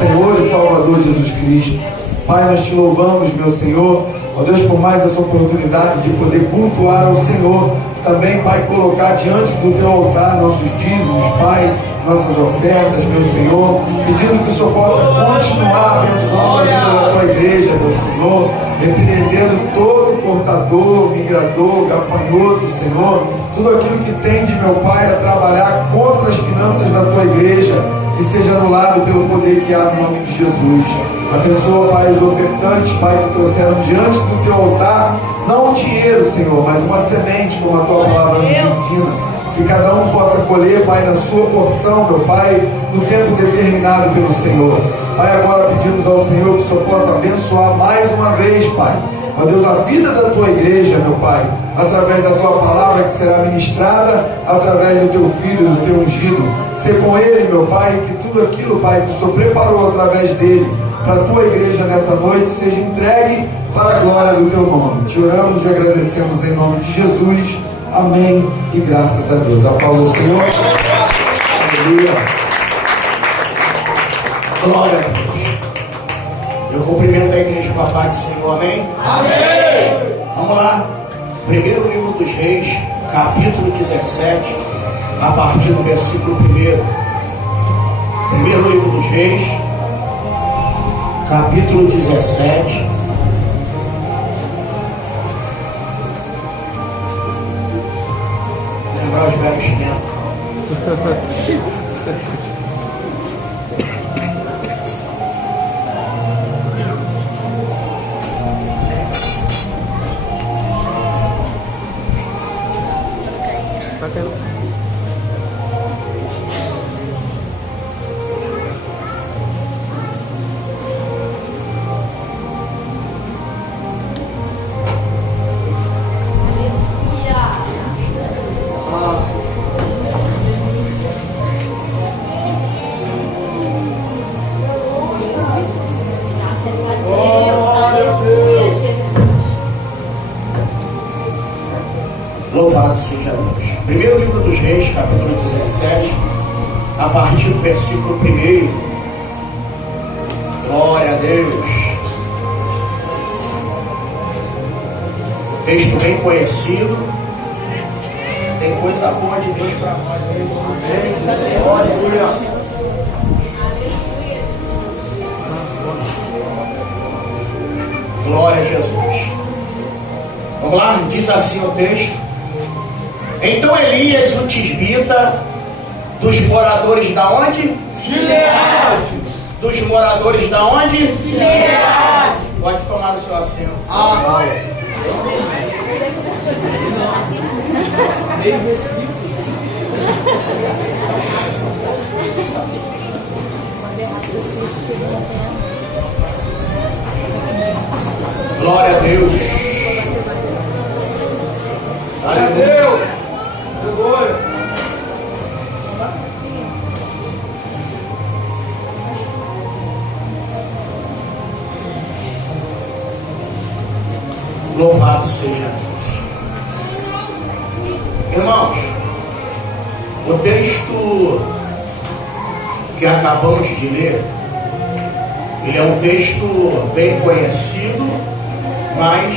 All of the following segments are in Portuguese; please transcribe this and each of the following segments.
Senhor e Salvador Jesus Cristo. Pai, nós te louvamos, meu Senhor, ó Deus, por mais essa oportunidade de poder cultuar ao Senhor. Também, Pai, colocar diante do teu altar nossos dízimos, Pai, nossas ofertas, meu Senhor, pedindo que o Senhor possa continuar abençoando a vida da tua igreja, meu Senhor, repreendendo todo portador, migrador, gafanhoto, Senhor, tudo aquilo que tem de meu Pai a trabalhar contra as finanças da tua igreja, que seja anulado pelo poder que há no nome de Jesus. Abençoa, Pai, os ofertantes, Pai, que trouxeram diante do teu altar, não um dinheiro, Senhor, mas uma semente, como a tua palavra nos ensina. Que cada um possa colher, Pai, na sua porção, meu Pai, no tempo determinado pelo Senhor. Pai, agora pedimos ao Senhor que o Senhor possa abençoar mais uma vez, Pai, ó Deus, a vida da tua igreja, meu Pai, através da tua palavra que será ministrada, através do teu filho, do teu ungido. Ser com ele, meu Pai, que tudo aquilo, Pai, que o Senhor preparou através dele para a tua igreja nessa noite seja entregue para a glória do teu nome. Te oramos e agradecemos em nome de Jesus. Amém e graças a Deus. Aplauda o Senhor. Aleluia. Glória a Deus. Eu cumprimento a igreja com a paz do Senhor. Amém? Amém. Vamos lá. Primeiro livro dos Reis, capítulo 17, a partir do versículo 1. Primeiro livro dos Reis, capítulo 17. Lembrar os velhos tempos. Louvado seja Deus. Primeiro livro dos Reis, capítulo 17, a partir do versículo 1. Glória a Deus. Texto bem conhecido. Tem coisa boa de Deus para nós. Aleluia. Glória a Jesus. Vamos lá, diz assim o texto. Então Elias, o tisbita, dos moradores da onde? Gileade. Dos moradores da onde? Gileade. Pode tomar o seu assento. Amém. Glória a Deus. Aleluia. Louvado seja Deus. Irmãos, o texto que acabamos de ler, ele é um texto bem conhecido, mas,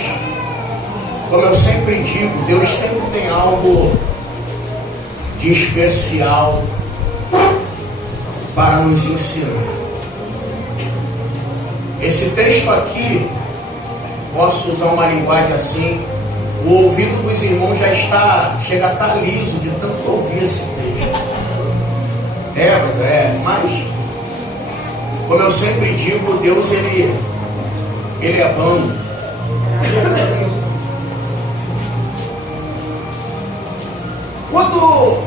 como eu sempre digo, Deus sempre tem algo de especial para nos ensinar. Esse texto aqui, posso usar uma linguagem assim, o ouvido dos irmãos chega a estar liso de tanto ouvir esse texto. Mas, como eu sempre digo, Deus, ele é bom. Quando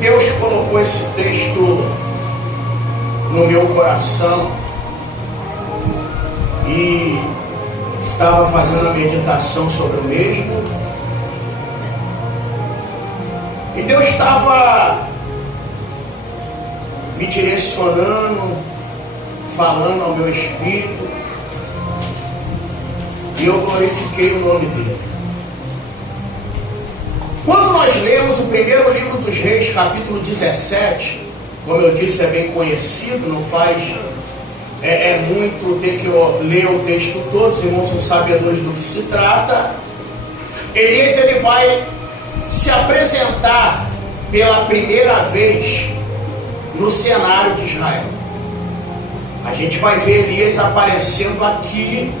Deus colocou esse texto no meu coração e estava fazendo a meditação sobre o mesmo, e Deus estava me direcionando, falando ao meu espírito, e eu glorifiquei o nome dele. Quando nós lemos o primeiro livro dos Reis, capítulo 17, como eu disse, é bem conhecido, não faz muito ter que ler o texto todo, os irmãos são sabedores do que se trata. Elias, ele vai se apresentar pela primeira vez no cenário de Israel. A gente vai ver Elias aparecendo aqui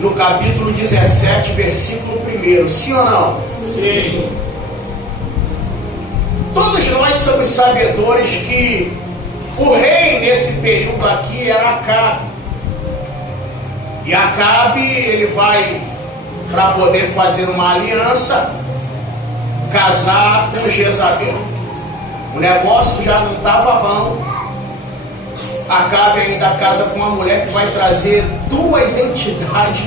no capítulo 17, versículo 1. Sim ou não? Sim. Todos nós somos sabedores que o rei nesse período aqui era Acabe. E Acabe, ele vai, para poder fazer uma aliança, casar com Jezabel. O negócio já não estava bom. Acabe ainda casa com uma mulher que vai trazer 2 entidades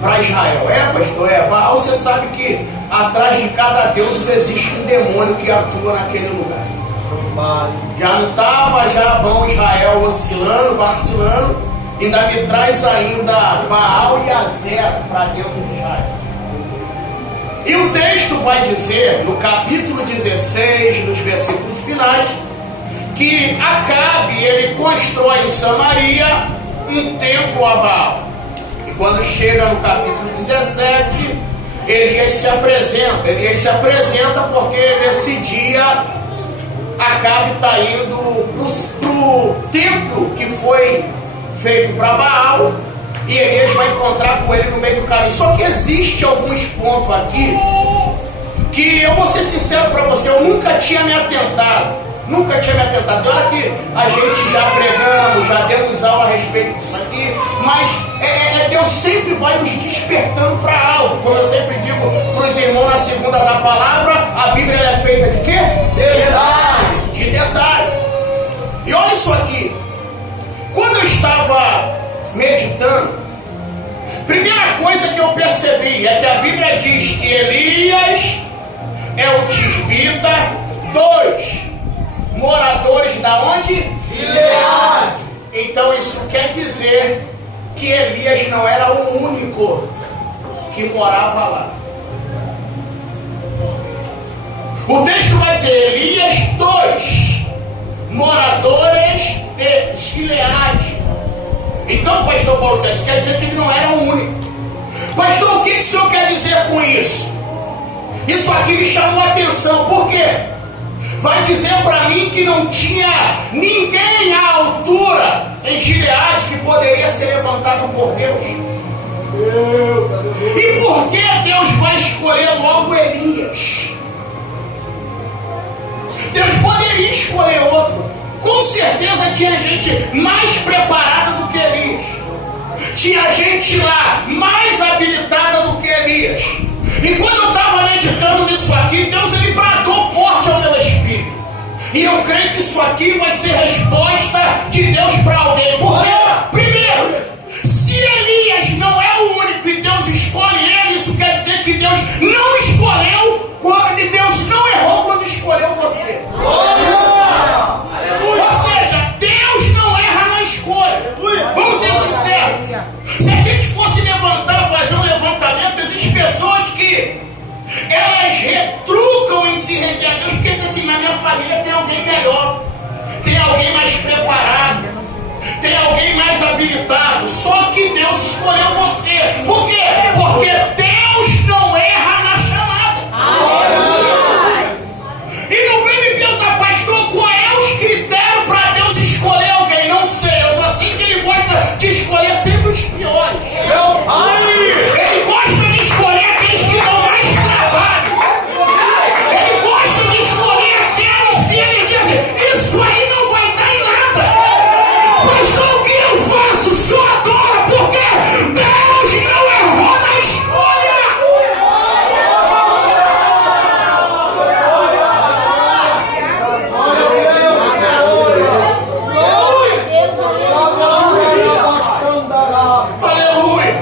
para Israel. Pastor, Baal, você sabe que atrás de cada deus existe um demônio que atua naquele lugar. Já não estava já bom Israel oscilando, vacilando, ainda me traz ainda Baal e Azera para dentro de Israel. E o texto vai dizer, no capítulo 16, nos versículos finais, que Acabe, ele constrói em Samaria um templo a Baal. E quando chega no capítulo 17, Elias se apresenta. Elias se apresenta porque nesse dia Acabe está indo para o templo que foi feito para Baal, e Elias vai encontrar com ele no meio do caminho. Só que existe alguns pontos aqui que eu vou ser sincero para você, eu nunca tinha me atentado. E olha que a gente já pregamos, já demos aula a respeito disso aqui, mas Deus sempre vai nos despertando para algo. Como eu sempre digo para os irmãos na segunda da palavra, a Bíblia é feita de quê? De detalhe. E olha isso aqui. Quando eu estava meditando, primeira coisa que eu percebi é que a Bíblia diz que Elias é o tisbita 2. Moradores da onde? Gileade. Então isso quer dizer que Elias não era o único que morava lá. O texto vai dizer Elias 2, moradores de Gileade. Então, pastor Paulo, isso quer dizer que ele não era o único. Pastor, o que o senhor quer dizer com isso? Isso aqui me chamou a atenção. Por quê? Vai dizer para mim que não tinha ninguém à altura em Gileade que poderia ser levantado por Deus. E por que Deus vai escolher logo Elias? Deus poderia escolher outro. Com certeza tinha gente mais preparada do que Elias. Tinha gente lá mais habilitada do que Elias. E quando eu estava meditando nisso aqui, Deus ele bradou forte ao meu espírito. E eu creio que isso aqui vai ser resposta de Deus para alguém. Porque, primeiro, se Elias não é o único e Deus escolhe ele, isso quer dizer que Deus não escolheu quando Deus não errou quando escolheu você. Ou seja, Deus não erra na escolha. Vamos ser sinceros. Se a gente fosse levantar, fazer um levantamento, existem pessoas que elas retrucam em se render a Deus, porque assim, na minha família tem alguém melhor, tem alguém mais preparado, tem alguém mais habilitado. Só que Deus escolheu você. Por quê? Porque Deus não erra na chamada. E não vem me perguntar, pastor, qual é os critérios para Deus escolher alguém? Não sei, eu só sei que ele gosta de escolher sempre os piores. Ele gosta de escolher aqueles que dão mais trabalho. Ele gosta de escolher aqueles que ele diz, isso aí não vai dar em nada. Pastor, o que eu faço? Só adoro, porque Deus não errou na escolha. Aleluia.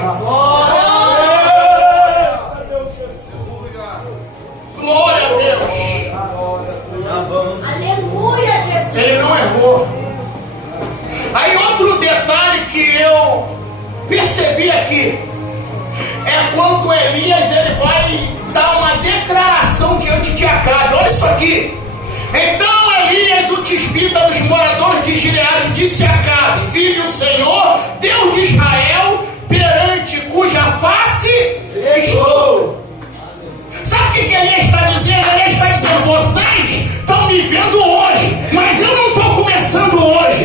Glória a Deus. Aleluia, Jesus. Ele não errou. Aí outro detalhe que eu percebi aqui é quando Elias ele vai dar uma declaração diante de Acabe. Olha isso aqui. Então Elias, o tisbita dos moradores de Gileade, disse a Acabe: vive o Senhor, Deus de Israel, perante cuja face estou. Sabe o que Elias está dizendo? Elias está dizendo: vocês estão me vendo hoje, mas eu não estou começando hoje.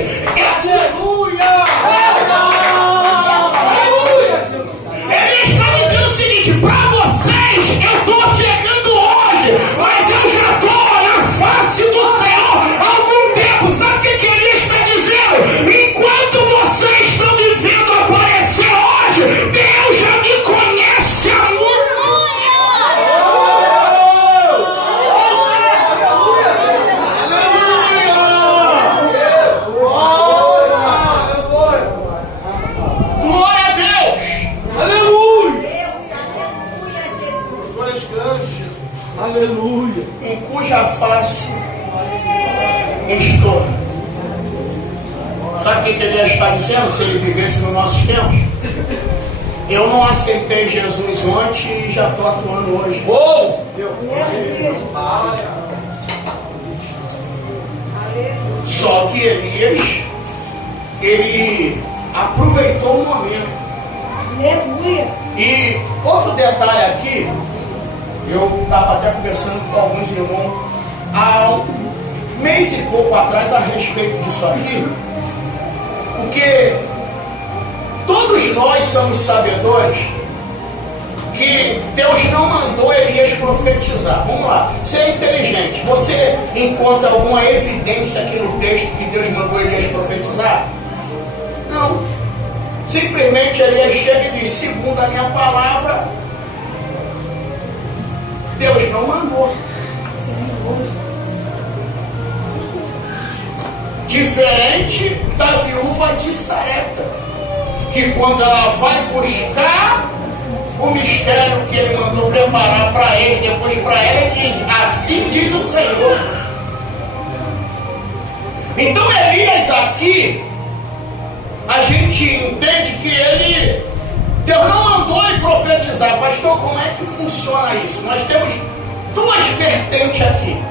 Elias está dizendo o seguinte: para vocês eu estou chegando hoje, mas eu já estou na face do Senhor há algum tempo. Sabe o que Elias está dizendo? Enquanto vocês estão me vendo aparecer hoje, Deus já me conhece há muito. Glória a Deus! Aleluia! Aleluia! Em cuja face estou. Sabe o que Elias está dizendo? Se ele vivesse nos nossos tempos, eu não aceitei Jesus ontem e já estou atuando hoje. Só que Elias, ele aproveitou o momento. E outro detalhe aqui, eu estava até conversando com alguns irmãos há um mês e pouco atrás a respeito disso aqui, porque todos nós somos sabedores que Deus não mandou Elias profetizar. Vamos lá, você é inteligente, você encontra alguma evidência aqui no texto que Deus mandou Elias profetizar? Não. Simplesmente Elias chega e diz: segundo a minha palavra, Deus não mandou. Diferente da viúva de Sarepta, que quando ela vai buscar o mistério que ele mandou preparar para ele, depois para ela, ele diz: assim diz o Senhor. Então Elias aqui, a gente entende que Deus não mandou ele profetizar. Pastor, como é que funciona isso? Nós temos duas vertentes aqui.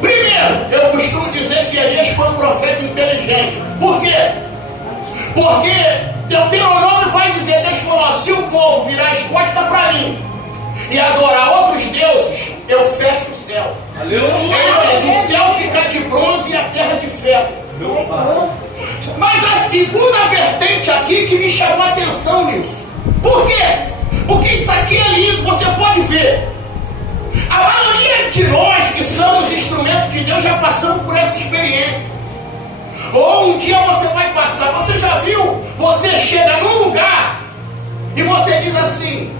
Primeiro, eu costumo dizer que Elias foi um profeta inteligente. Por quê? Porque Deuteronômio vai dizer: Deus falou: se o povo virar as costas para mim e adorar outros deuses, eu fecho o céu. Aleluia! Ele diz: o céu fica de bronze e a terra de ferro. Mas a segunda vertente aqui que me chamou a atenção nisso. Por quê? Porque isso aqui é lindo, você pode ver. A maioria de nós que somos instrumentos de Deus já passamos por essa experiência. Ou um dia você vai passar. Você já viu? Você chega num lugar e você diz assim: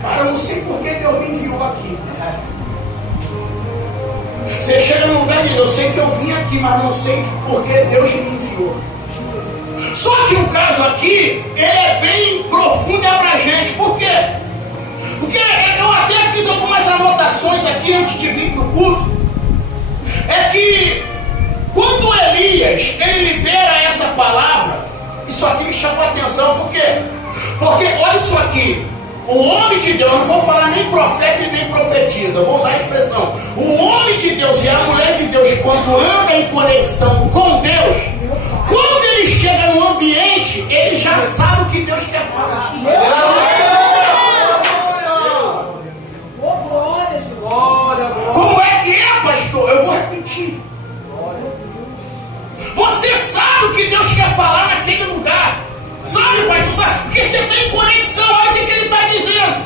cara, eu não sei por que Deus me enviou aqui. Você chega num lugar e diz: eu sei que eu vim aqui, mas não sei por que Deus me enviou. Só que o caso aqui, ele é bem profundo e abrangente. Por quê? Porque eu até fiz algumas anotações aqui antes de vir para o culto. É que quando Elias, ele libera essa palavra, isso aqui me chamou a atenção. Por quê? Porque olha isso aqui. O homem de Deus, eu não vou falar nem profeta e nem profetiza, eu vou usar a expressão. O homem de Deus e a mulher de Deus, quando anda em conexão com Deus, quando ele chega no ambiente, ele já sabe o que Deus quer falar. Como é que é, pastor? Eu vou repetir. Você sabe o que Deus quer falar naquele lugar. Sabe, pastor? Sabe? Porque você tem conexão. Olha o que ele está dizendo: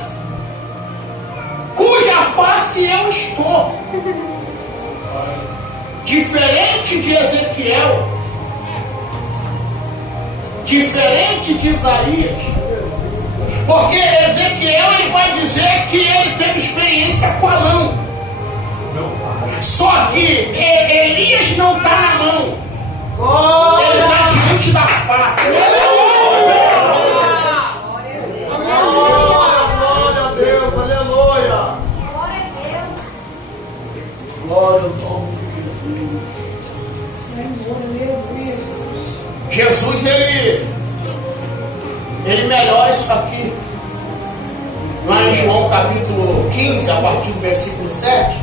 cuja face eu estou. Diferente de Ezequiel, diferente de Isaías. Porque Ezequiel, ele vai dizer que ele teve experiência com a mão. Só que Elias não está na mão, ele está diante da face. Glória a Deus, aleluia. Glória ao nome de Jesus. Jesus, ele melhora isso aqui. Lá em João capítulo 15, a partir do versículo 7,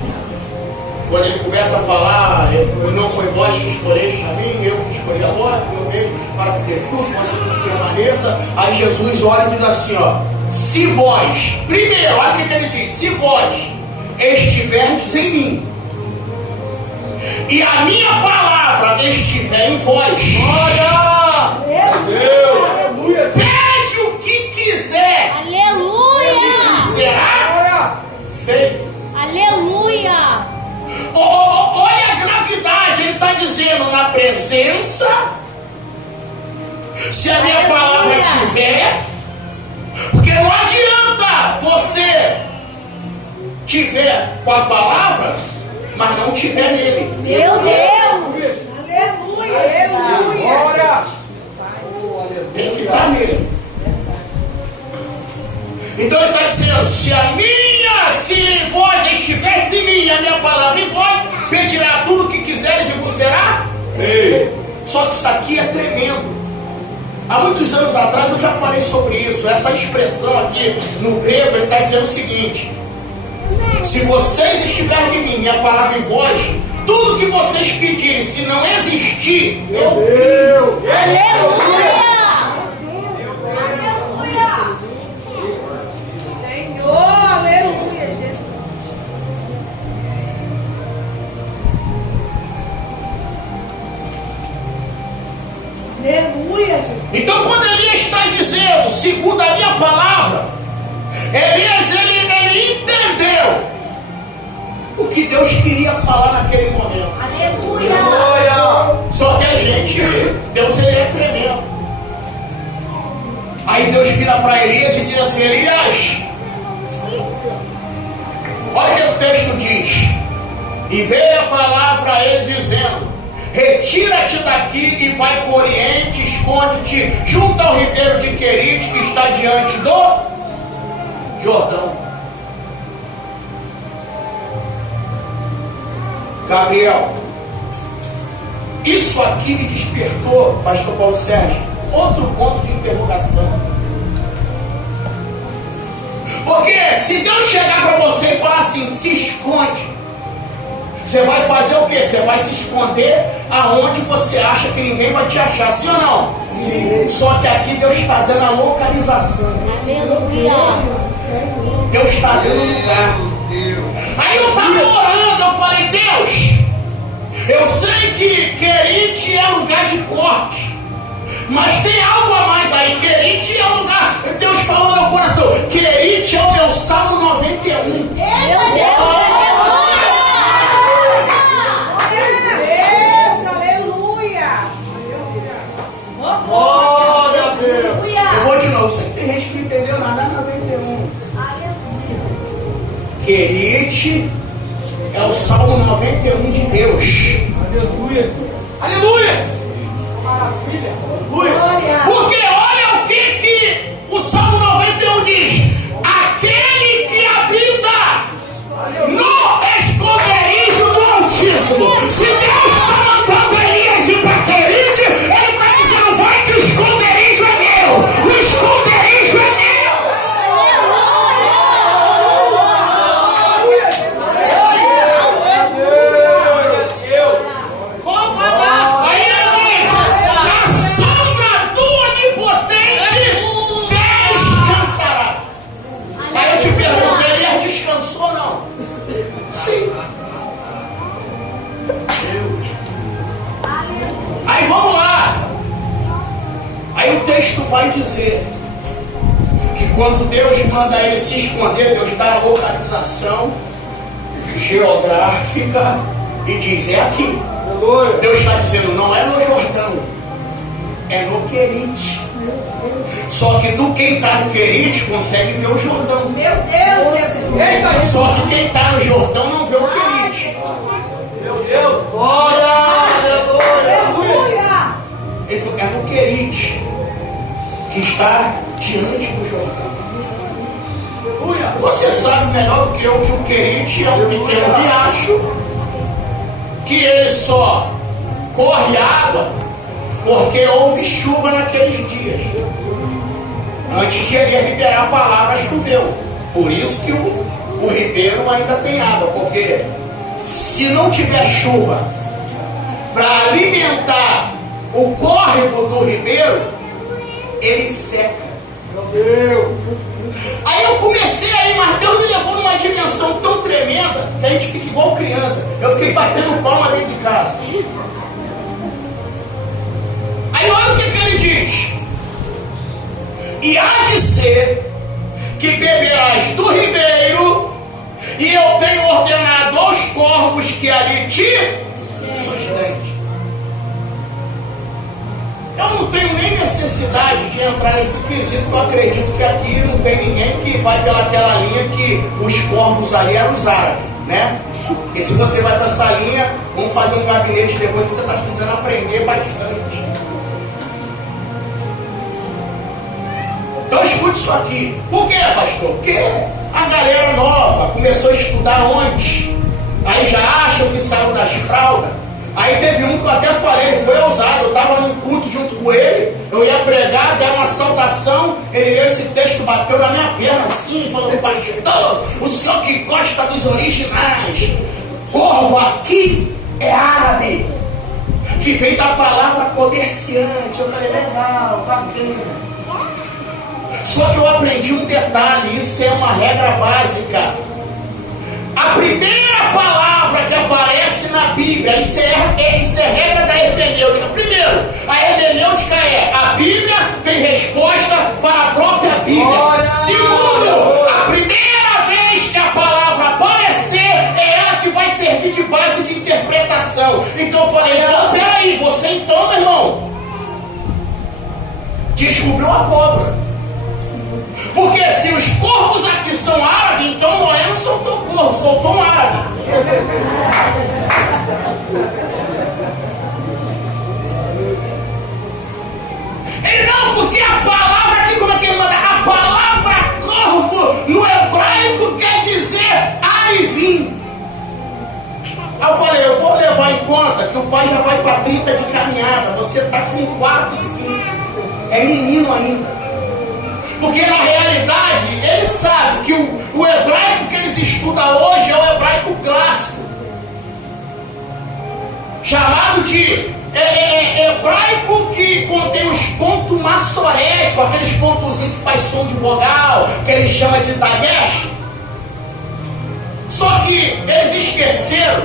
quando ele começa a falar, não foi vós que escolheste a mim, eu que escolhi a vós, eu veio para que dê fruto, você que permaneça. Aí Jesus olha e diz assim, ó, se vós, primeiro, olha o que ele diz, se vós estiverdes em mim, e a minha palavra estiver em vós, olha, pede o que quiser, Aleluia! será feito. Aleluia! Olha a gravidade, ele está dizendo na presença, se a minha palavra tiver, porque não adianta você tiver com a palavra, mas não tiver nele. Meu Deus! Aleluia! Tem que estar nele. Então ele está dizendo, se vós estiveres em mim, a minha palavra em vós, pedirá tudo o que quiseres e vos será. Só que isso aqui é tremendo. Há muitos anos atrás eu já falei sobre isso. Essa expressão aqui no grego, ele está dizendo o seguinte: se vocês estiverem em mim, minha palavra em vós, tudo que vocês pedirem, se não existir, eu crio. Aleluia! Senhor, aleluia, Jesus. Aleluia, Jesus. Então quando Elias está dizendo, segundo a minha palavra, Elias ele entendeu o que Deus queria falar naquele momento. Aleluia! Só que a gente, Deus ele é tremendo. Aí Deus vira para Elias e diz assim, Elias, olha o que o texto diz. E veio a palavra a ele dizendo, retira-te daqui e vai para o oriente, esconde-te junto ao ribeiro de Querite, que está diante do Jordão. Gabriel, isso aqui me despertou, pastor Paulo Sérgio, outro ponto de interrogação. Porque se Deus chegar para você e falar assim, se esconde, você vai fazer o quê? Você vai se esconder aonde você acha que ninguém vai te achar, sim ou não? Sim. Só que aqui Deus está dando a localização. Aleluia! Deus está dando lugar. Aí eu estava orando, eu falei, Deus, eu sei que Querite é lugar de corte, mas tem algo a mais aí. Querite é lugar, Deus falou no meu coração, Querite é o meu Salmo 91. Meu Deus! Glória a Deus. Eu vou de novo, você tem gente que não entendeu nada, 91. Querite é o Salmo 91 de Deus. Aleluia! Aleluia! Maravilha! Aleluia! Porque olha o que o Salmo 91 diz: aquele que habita no esconderijo do Altíssimo. Se Deus está mandando Elias ir para Querite, ele está dizendo, vai que o esconderijo é meu. O esconderijo é meu. Aí vamos lá. Aí o texto vai dizer que quando Deus manda ele se esconder, Deus dá a localização geográfica e diz, é aqui. Deus está dizendo, não é no Jordão, é no Querite. Só que quem está no Querite consegue ver o Jordão. Meu Deus! Só que quem está no Jordão não vê o Querite. Meu Deus! Aleluia! Ele falou, é no Querite que está diante do Jordão. Você sabe melhor do que eu que o Querite é um pequeno riacho que ele só corre água porque houve chuva naqueles dias. Antes de ele liberar a palavra, choveu. Por isso que o ribeiro ainda tem água, porque se não tiver chuva para alimentar o córrego do ribeiro, ele seca. Meu Deus. Aí eu comecei aí, mas Deus me levou numa dimensão tão tremenda que a gente fica igual criança. Eu fiquei batendo palma dentro de casa. Aí olha o que ele diz: e há de ser que beberás do ribeiro, e eu tenho ordenado aos corvos que ali te sustente. Eu não tenho nem necessidade de entrar nesse quesito, porque eu acredito que aqui não tem ninguém que vai pelaquela linha que os corvos ali eram os árabes, né? E se você vai para essa linha, vamos fazer um gabinete depois que você está precisando aprender bastante. Então escute isso aqui. Por quê, pastor? Porque a galera nova começou a estudar antes. Aí já acham que saiu das fraldas. Aí teve um que eu até falei, ele foi ousado, eu estava num culto junto com ele, eu ia pregar, deram uma saudação, ele leu esse texto, bateu na minha perna assim, falou: pastor, o senhor que gosta dos originais, corvo aqui é árabe, que vem da palavra comerciante. Eu falei: legal, bacana. Só que eu aprendi um detalhe, isso é uma regra básica. A primeira palavra que aparece na Bíblia, isso é regra da hermenêutica. Primeiro, a hermenêutica é: a Bíblia tem resposta para a própria Bíblia. Segundo, a primeira vez que a palavra aparecer é ela que vai servir de base de interpretação. Então eu falei: então peraí, você então, meu irmão, descobriu a pólvora. Porque se os corvos aqui são árabes, então Noé não soltou corvo, soltou um árabe. Ele não, porque a palavra aqui, como é que ele manda? A palavra corvo no hebraico quer dizer arivim. Aí eu falei: eu vou levar em conta que o pai já vai para 30 de caminhada, você está com 4, 5, é menino ainda. Porque na realidade, ele sabe que o hebraico que eles estudam hoje é o hebraico clássico, chamado de hebraico que contém os pontos massoréticos, aqueles pontozinhos que faz som de vogal, que eles chamam de dagesh. Só que eles esqueceram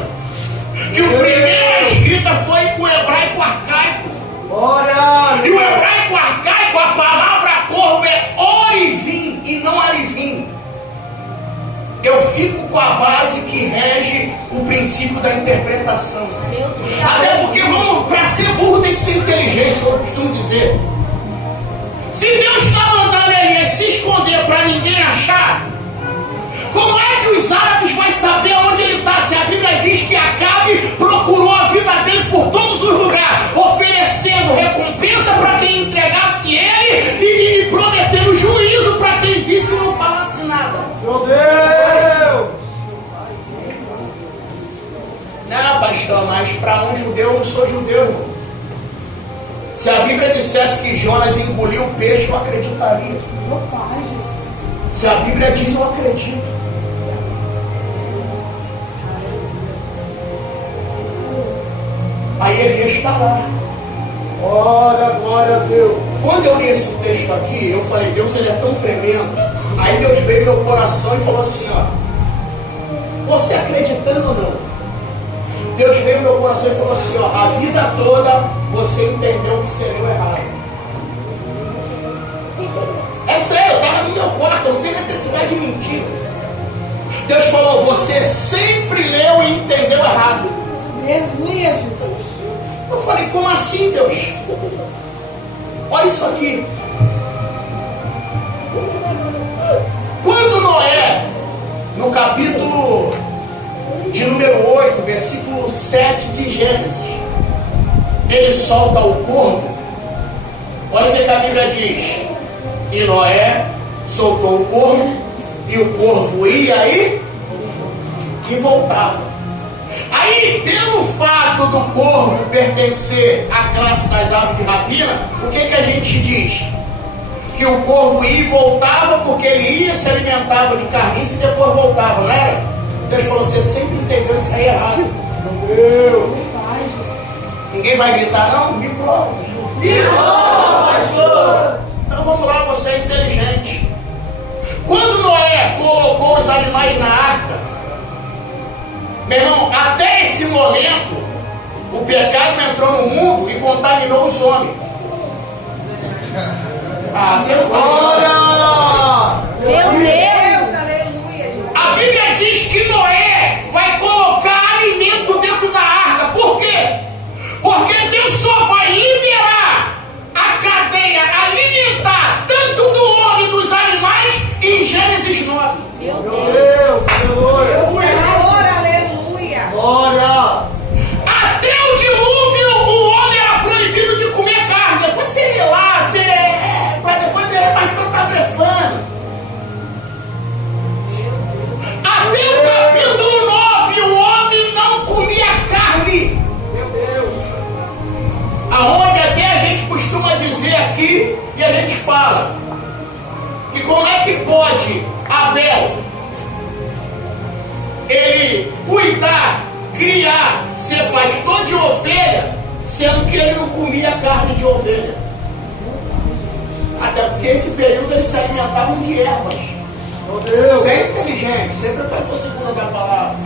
que o primeiro escrita foi o hebraico arcaico. Glória! E o hebraico arcaico, a palavra corvo é orivim e não arivim. Eu fico com a base que rege o princípio da interpretação. Até porque, para ser burro tem que ser inteligente, como eu costumo dizer. Se Deus está mandando Elias se esconder para ninguém achar, como é que os árabes vão saber onde ele está? Se a Bíblia diz que Acabe procurou a vida dele por todos os lugares, oferecendo recompensa para quem entregasse ele e prometendo juízo para quem disse e não falasse nada. Meu Deus! Não, pastor, mas para um judeu eu não sou judeu, irmão. Se a Bíblia dissesse que Jonas engoliu o peixe, eu acreditaria. Meu pai, Jesus. Se a Bíblia diz, eu acredito. Aí Elias está lá. Glória a Deus. Quando eu li esse texto aqui, eu falei: Deus, ele é tão tremendo. Aí Deus veio no meu coração e falou assim: ó, você acreditando ou não? Deus veio no meu coração e falou assim: ó, a vida toda você entendeu que você leu errado. É sério, eu estava no meu quarto, não tem necessidade de mentir. Deus falou: você sempre leu e entendeu errado. Aleluia, Jesus. Eu falei: como assim, Deus? Olha isso aqui. Quando Noé, no capítulo de número 8, versículo 7 de Gênesis, ele solta o corvo, olha o que a Bíblia diz: e Noé soltou o corvo, e o corvo ia aí e voltava. Aí, pelo fato do corvo pertencer à classe das aves de rapina, o que a gente diz? Que o corvo ia e voltava porque ele ia, se alimentava de carniça e depois voltava, não era? Deus falou, você sempre entendeu isso aí errado. Meu Deus. Pai, Jesus. Ninguém vai gritar, não? Me prova. Então vamos lá, você é inteligente. Quando Noé colocou os animais na arca, meu irmão, até esse momento, o pecado entrou no mundo e contaminou os homens. Ah, você não Glória. Meu Deus, aleluia. A Bíblia diz que Noé vai colocar alimento dentro da arca. Por quê? Porque Deus só vai liberar a cadeia alimentar tanto do homem e dos animais em Gênesis 9. Meu Meu Deus. Deus. Aleluia. Senhor, aleluia. Glória. Até o dilúvio, o homem era proibido de comer carne. Depois você lê lá, para depois dizer, pastor está blefando. Até o capítulo 9, o homem não comia carne. Meu Deus. Aonde até a gente costuma dizer aqui, e a gente fala, que como é que pode Abel, ele cuidar, criar, ser pastor de ovelha, sendo que ele não comia carne de ovelha. Até porque esse período eles se alimentavam de ervas. Meu Deus. Você é inteligente, você frequentou a segunda da palavra.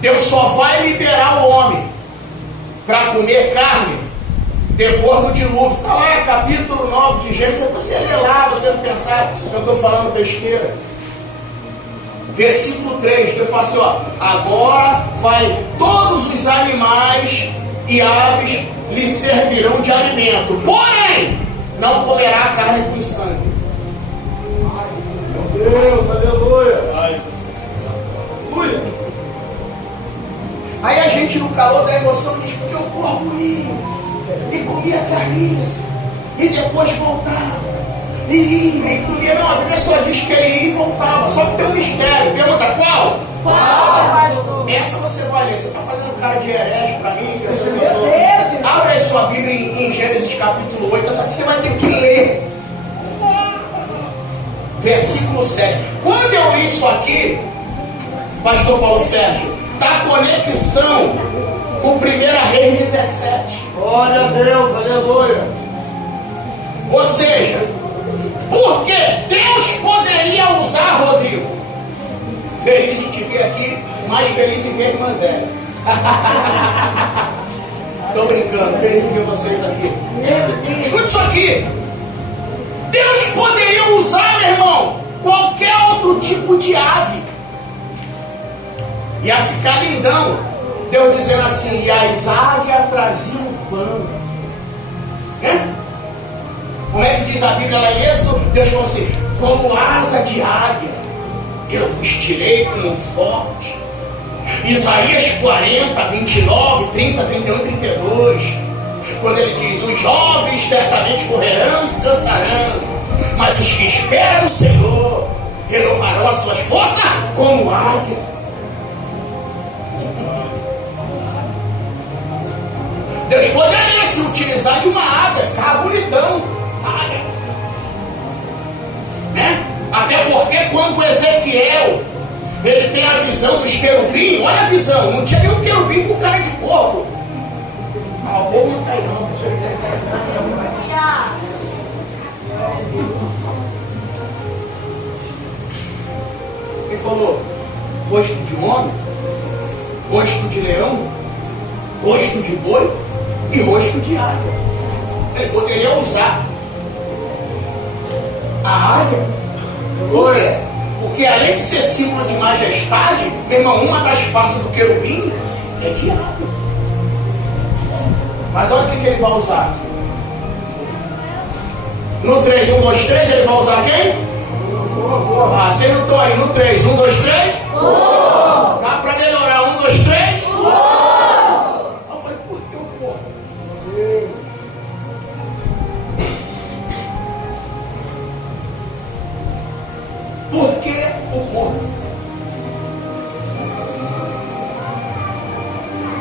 Deus só vai liberar o homem para comer carne depois do dilúvio. Está lá, capítulo 9 de Gênesis. Você lê lá, você não pensar que eu estou falando besteira. Versículo 3, Deus fala assim, ó, agora vai todos os animais e aves lhe servirão de alimento, porém não comerá carne com sangue. Meu Deus. Aleluia. Aleluia. Aí a gente no calor da emoção diz, porque o corpo ia e comia carniça e depois voltava. E comia, não, a Bíblia só diz que ele ia e voltava, só que tem um mistério. Pergunta qual? Qual? Essa você vai ler, você está fazendo cara de herege para mim, pensando que eu sou. Deus. Abre aí sua Bíblia em Gênesis capítulo 8, essa que você vai ter que ler. Versículo 7. Quando eu li isso aqui, pastor Paulo Sérgio, da conexão com 1 Reis 17. Glória a Deus. Aleluia. Ou seja, porque Deus poderia usar, Rodrigo, feliz em te ver aqui, mais feliz em ver a irmã Zé. Estou brincando, feliz em ver vocês aqui. Escuta isso aqui. Deus poderia usar, meu irmão, qualquer outro tipo de ave. Ia ficar lindão. Deus dizendo assim, e as águias traziam pão. Né? Como é que diz a Bíblia lá em Êxodo? Deus falou assim, como asa de águia, eu vos tirei com um forte. Isaías 40, 29, 30, 31, 32. Quando ele diz, os jovens certamente correrão e se cansarão, mas os que esperam no Senhor renovarão as suas forças como águia. Deus poderia se utilizar de uma águia, ficava bonitão, águia, né? Até porque quando Ezequiel ele tem a visão dos querubins, olha a visão, não tinha nenhum querubim com cara de corpo. Ah, o povo não cai não. Ele falou, rosto de homem, rosto de leão, rosto de boi e rosto de águia. Ele poderia usar a águia. Por quê? Porque além de ser símbolo de majestade, meu irmão, uma das faces do querubim é de águia. Mas olha o que ele vai usar. No 3, 1, 2, 3, ele vai usar quem? Ah, vocês não estão aí. No 3, 1, 2, 3. Dá para melhorar. 1, 2, 3. Eu falei, por que o corpo? Por que o corpo?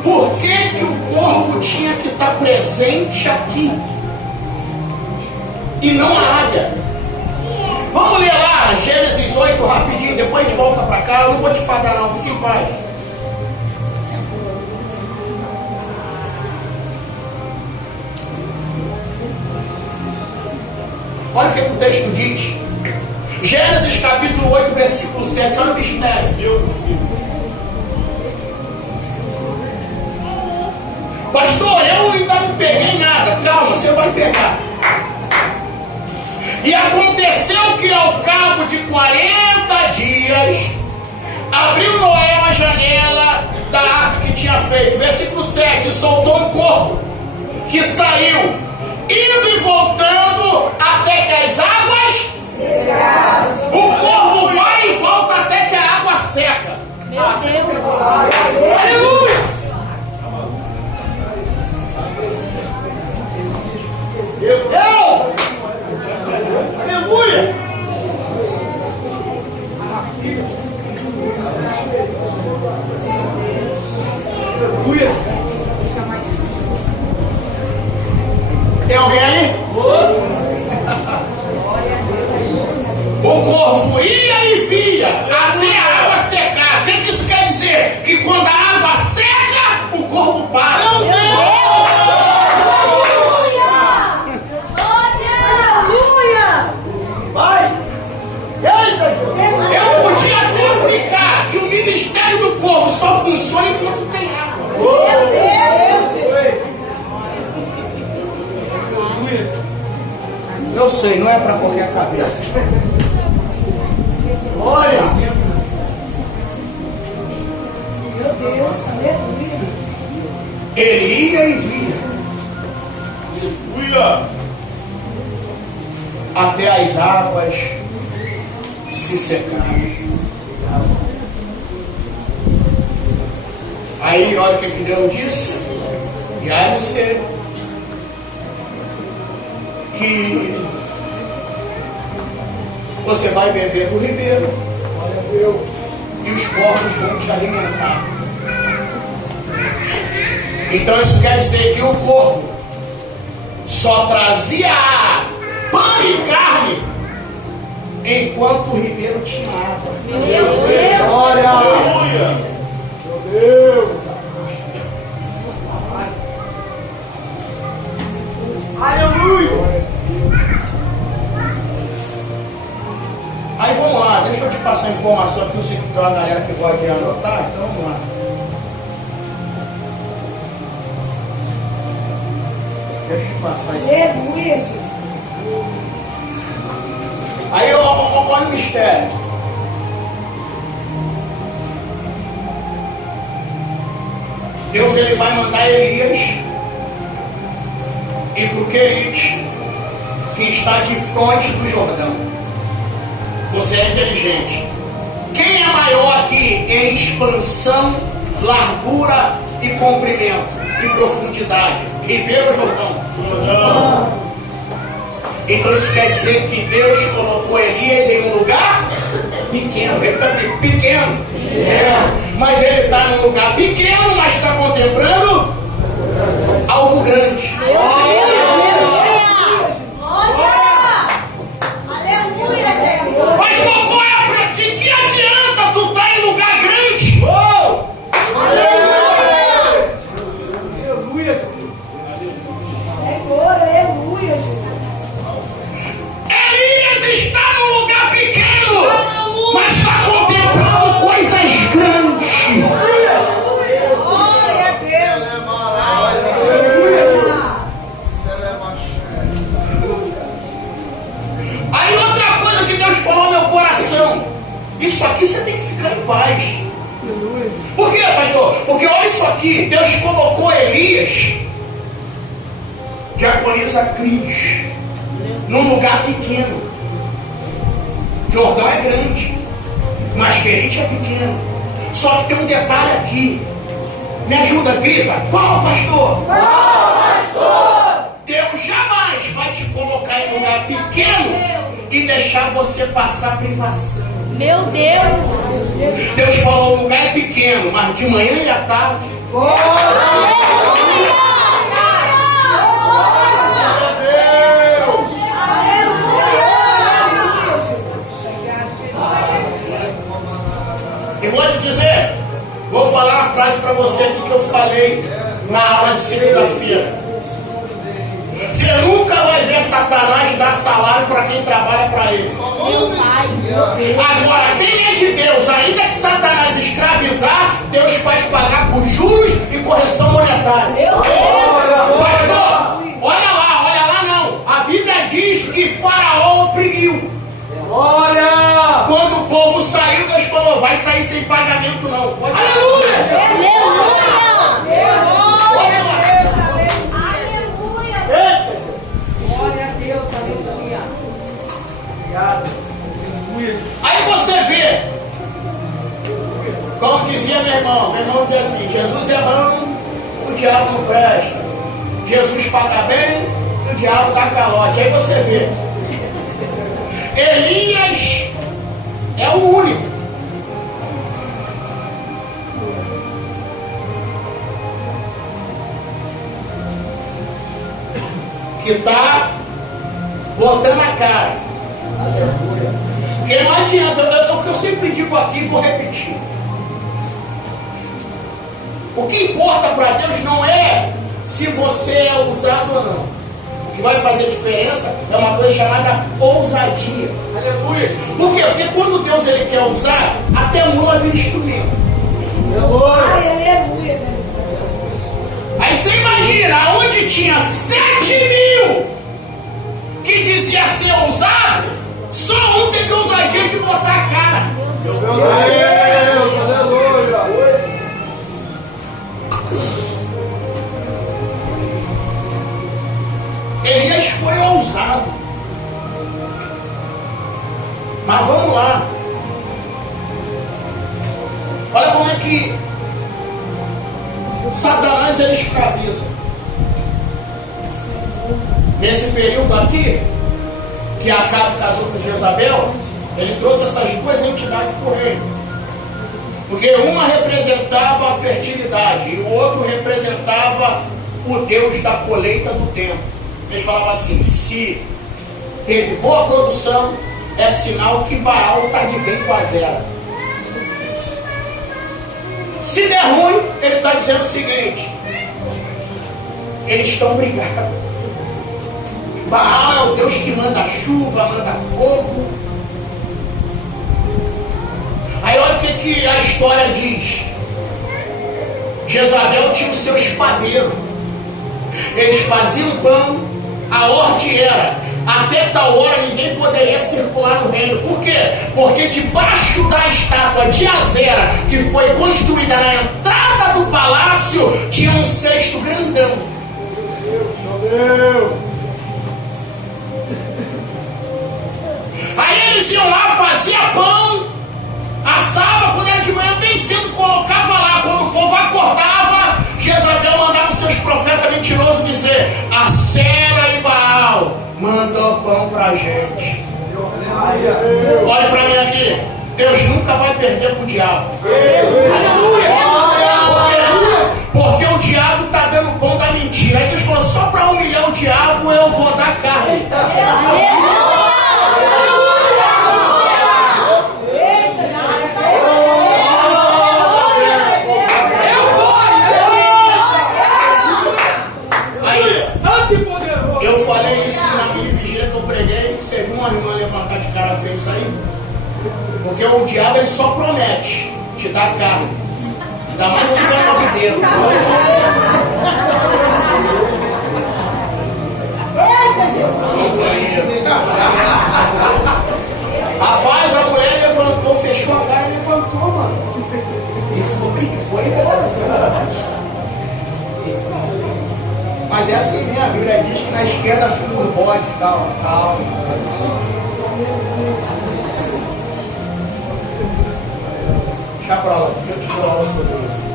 Por que o corvo tinha que estar presente aqui? E não a águia? Vamos ler lá, Gênesis 8, rapidinho, depois a gente volta para cá. Eu não vou te pagar não, fique em paz. Olha o que o texto diz. Gênesis capítulo 8, versículo 7. Olha o mistério. Pastor, eu ainda não peguei nada. Calma, você vai pegar. E aconteceu que ao cabo de 40 dias, abriu Noé uma janela da arca que tinha feito. Versículo 7. Soltou um corpo que saiu, indo e voltando até que as águas... O corpo vai e volta até que a água seca. Meu Deus. Aleluia. Meu Deus! Aleluia! Aleluia! Tem alguém aí? O corvo ia e via até a água secar. O que isso quer dizer? Que quando a água seca, o corvo para. Meu Deus! Vai! Eita, eu podia até brincar que o ministério do corvo só funciona enquanto tem água. Meu Deus! Eu sei, não é para qualquer cabeça. Olha! Meu Deus, aleluia! Ele ia e via. Aleluia! Até as águas se secarem. Aí olha o que Deus disse. E há de ser que você vai beber do ribeiro, e os corvos vão te alimentar. Então isso quer dizer que o corvo só trazia pão e carne enquanto o ribeiro tinha água. Meu Deus! Olha! Aleluia! Meu Deus! Aleluia! Aí vamos lá, deixa eu te passar a informação aqui. Eu sei que tem uma galera que gosta de anotar, então vamos lá. Deixa eu te passar isso. Aleluia! Aí olha o mistério. Deus ele vai mandar Elias e para o Querite, que está de frente do Jordão. Você é inteligente. Quem é maior aqui em expansão, largura e comprimento e profundidade? Ribeiro ou Jordão? Então isso quer dizer que Deus colocou Elias em um lugar pequeno. Ele está pequeno. Mas ele está num lugar pequeno, mas está contemplando algo grande. Mas qual é para ti? Que adianta tu estar em lugar grande? Aleluia! Aleluia! Elias está num lugar pequeno, mas está contemplando coisas grandes. Glória a Deus! Aí outra coisa que Deus falou no meu coração: isso aqui você tem que ficar em paz. Por quê, pastor? Porque olha isso aqui, Deus colocou Elias, diaconisa Cris, num lugar pequeno. Jordão é grande, mas Querite é pequeno. Só que tem um detalhe aqui. Me ajuda, grita. Qual, pastor? Deus jamais vai te colocar em lugar pequeno e deixar você passar privação. Meu Deus! Deus falou: o lugar é pequeno, mas de manhã e à tarde. aula de segunda-feira. Você nunca vai ver Satanás dar salário para quem trabalha para ele. Agora, quem é de Deus, ainda que Satanás escravizar, Deus faz pagar por juros e correção monetária. Pastor, olha lá não. A Bíblia diz que Faraó oprimiu. Quando o povo saiu, Deus falou, vai sair sem pagamento não. Pode Aleluia! Olha lá. Glória a Deus, aleluia. Aí você vê, como dizia meu irmão dizia assim, Jesus é bom, o diabo não presta. Jesus paga bem, o diabo dá calote. Aí você vê, Elias é o único que está botando a cara. Porque não adianta, é o que eu sempre digo aqui e vou repetir. O que importa para Deus não é se você é ousado ou não. O que vai fazer diferença é uma coisa chamada ousadia. Aleluia. Por quê? Porque quando Deus ele quer usar, até mula vira instrumento. Aleluia. Aí você imagina, onde tinha 7.000 que dizia ser ousado, só um teve ousadia de botar a cara. Meu Deus, aleluia. Elias foi ousado. Mas vamos lá. Olha como é que Satanás ele escraviza. Nesse período aqui, que Acabe casou com Jezabel, ele trouxe essas duas entidades para o reino. Porque uma representava a fertilidade e o outro representava o Deus da colheita do tempo. Eles falavam assim, se teve boa produção, é sinal que Baal está de bem com a zero. Se der ruim, ele está dizendo o seguinte, eles estão brigados. Baal é o Deus que manda chuva, manda fogo. Aí olha o que a história diz. Jezabel tinha o seu espadeiro. Eles faziam pão, a ordem era, até tal hora ninguém poderia circular no reino. Por quê? Porque debaixo da estátua de Azera, que foi construída na entrada do palácio, tinha um cesto grandão. Meu Deus. Aí eles iam lá, fazia pão, assava, quando era de manhã bem cedo, colocava lá. Quando o povo acordava, Jezabel mandava os seus profetas mentirosos dizer, Acera e Baal, manda o pão pra gente. Olha pra mim aqui, Deus nunca vai perder pro diabo. Porque o diabo está dando pão da mentira. Aí Deus falou, só para humilhar o diabo eu vou dar carne. Eu falei isso na minha vigília que eu preguei. Você viu uma irmã levantar de cara feia e sair? Porque o diabo ele só promete te dar carne. Ainda mais se tiver novideiro. Rapaz, a mulher levantou, fechou a cara e levantou, mano. E foi embora. Mas é assim mesmo, a Bíblia diz que na esquerda fica um bode e tal. Deixa pra lá, que eu te dou aula sobre isso.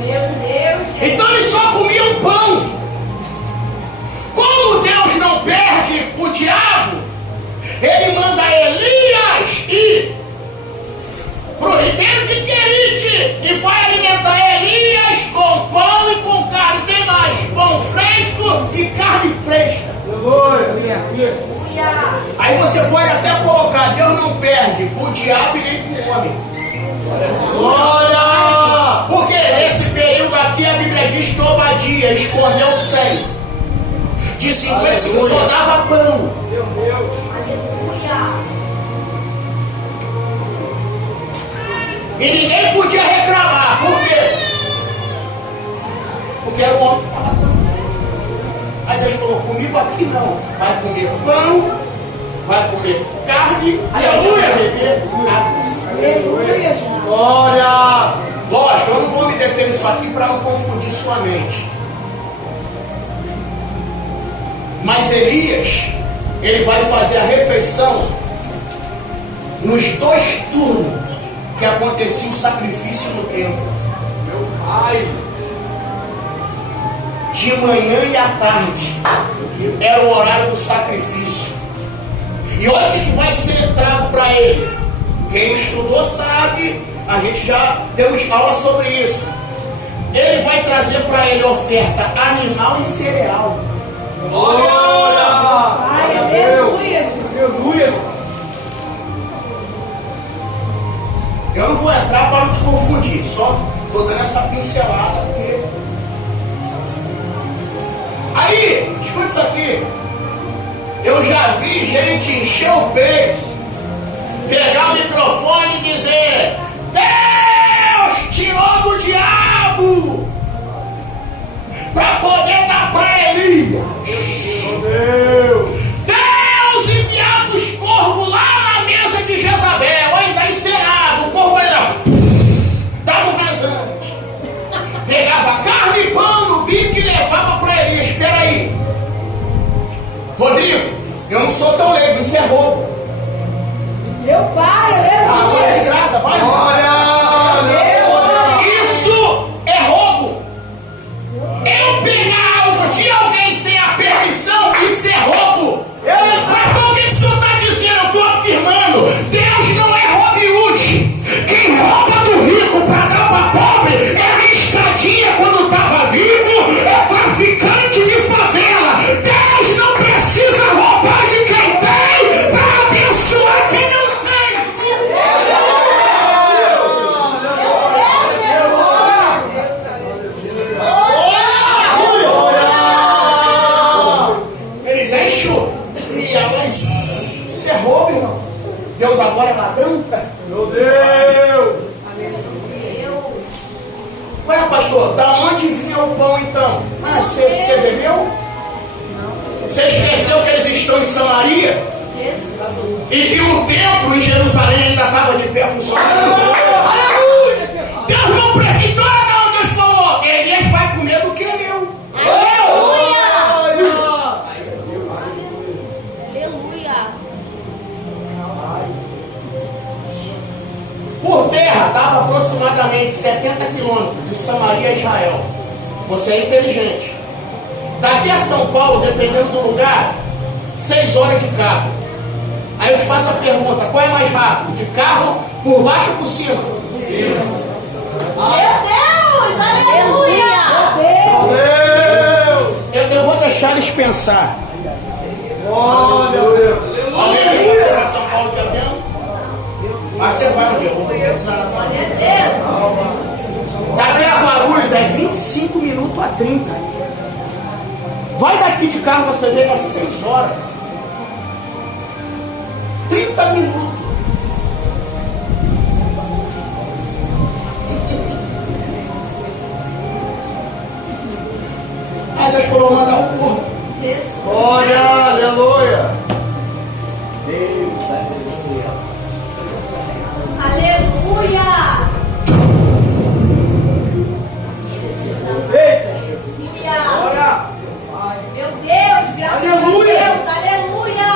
Meu Deus. Então eles só comiam pão. Como Deus não perde o diabo, ele manda Elias ir pro ribeiro de Querite e vai alimentar Elias com pão e com carne. Tem mais, pão fresco e carne fresca. Aí você pode até colocar, Deus não perde o diabo e nem o homem. Glória! Porque nesse período Aqui a Bíblia diz que Obadia escolheu 100. De 50 só dava pão. Meu Deus. E ninguém podia reclamar. Por quê? Porque era o homem que estava dando. Aí Deus falou, comigo aqui não. Vai comer pão, vai comer carne, aleluia, vai beber água. Aleluia. Glória! Lógico, eu não vou me deter nisso aqui para não confundir sua mente. Mas Elias, ele vai fazer a refeição nos 2 turnos que acontecia o sacrifício no templo. Meu pai. De manhã e à tarde. Era o horário do sacrifício. E olha o que vai ser trago para ele. Quem estudou sabe, a gente já demos aula sobre isso. Ele vai trazer para ele oferta animal e cereal. Glória. Ai, aleluia. Aleluia. Eu não vou entrar para não te confundir, só estou dando essa pincelada. Porque... Aí, escuta isso aqui. Eu já vi gente encher o peito, pegar o microfone e dizer: Deus tirou do diabo para poder dar para Elias. Meu Deus. Deus enviava os corvos lá na mesa de Jezabel, ainda encerava, o corvo era, dava um rasante, pegava carne e pão no bico e levava para Elias. Espera aí, Rodrigo, eu não sou tão leigo, isso é roubo. Meu pai, Agora é de aleluia. graça, vai. Isso é roubo. Eu pegar algo de alguém sem a permissão, isso é roubo. Pastor, o que o senhor está dizendo? Eu estou afirmando: Deus não é Robin Hood. Quem rouba do rico para dar para pobre é riscadinha quando estava vivo, é traficante de favela. Deus não precisa roubar de quem tem para abençoar quem não tem. Eles enchem e elas. Isso é roubo, irmão. Deus agora é ladrão. Meu Deus. Ué, pastor, da onde vinha o pão então? Ah, você bebeu? Você esqueceu que eles estão em Samaria? E que o templo em Jerusalém ainda estava de pé funcionando? Deus não precisa. Não, Deus falou: Elias vai comer do que é meu. Por terra dava aproximadamente 70 quilômetros de Samaria a Israel. Você é inteligente. Daqui a São Paulo, dependendo do lugar, 6 horas de carro. Aí eu te faço a pergunta: qual é mais rápido? De carro, por baixo ou por cima? Meu Deus, aleluia. Eu vou deixar eles pensar. Aleluia. Alguém vai para São Paulo de avião? Mas você vai, eu vou profetizar na tua vida. Daqui a Guarulhos é 25 minutos a 30. Vai daqui de carro, você vê, é 6 horas. 30 minutos. Aí Deus falou: mandar o corpo. Glória. Aleluia. Aleluia. Eita. Aleluia. Meu Deus, graças Aleluia. a Deus, aleluia.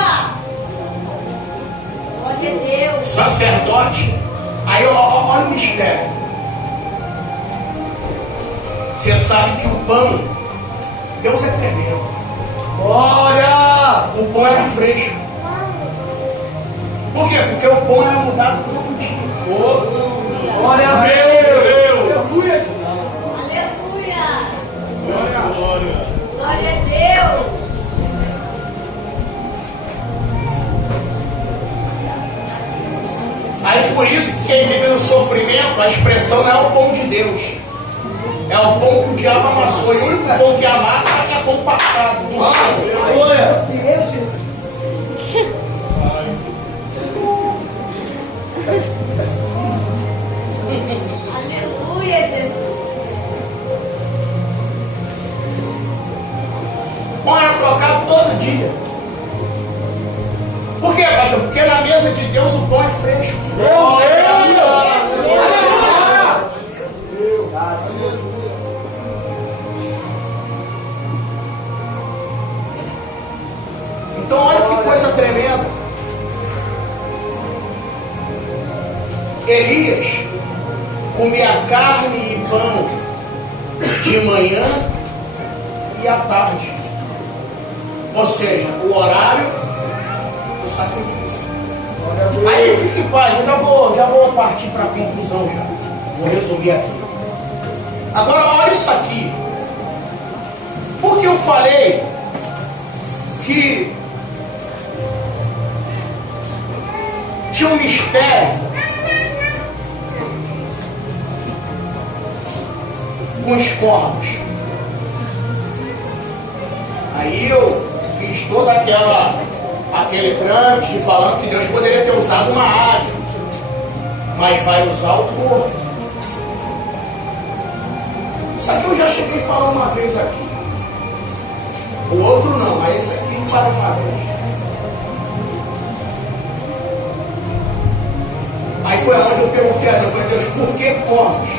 Glória a Deus. Sacerdote. Aí olha o mistério. Você sabe que o pão, Deus é tremendo. Glória. O pão era fresco. Por quê? Porque o pão era mudado todo dia. Glória a Deus. Aleluia. Aleluia. Glória a Deus. Aí por isso que quem vive no sofrimento, a expressão não é o pão de Deus. É o pão que o diabo amassou. E o único pão que amassa é pão passado. Aleluia. Aleluia, Jesus. Pão é trocado todo dia. Por quê, pastor? Porque na mesa de Deus o pão é fresco. Então olha que coisa tremenda. Elias comia carne e pão de manhã e à tarde. Ou seja, o horário do sacrifício. Aí fique em paz, eu já vou partir para a conclusão já. Vou resumir aqui. Agora olha isso aqui. Porque eu falei que tinha um mistério com os corvos. Aí eu fiz todo aquele trâmite falando que Deus poderia ter usado uma águia, mas vai usar o corvo. Isso aqui eu já cheguei a falar uma vez aqui. O outro não, mas esse aqui eu falei uma vez. Aí foi onde eu perguntei a Deus, Deus, por que corvos?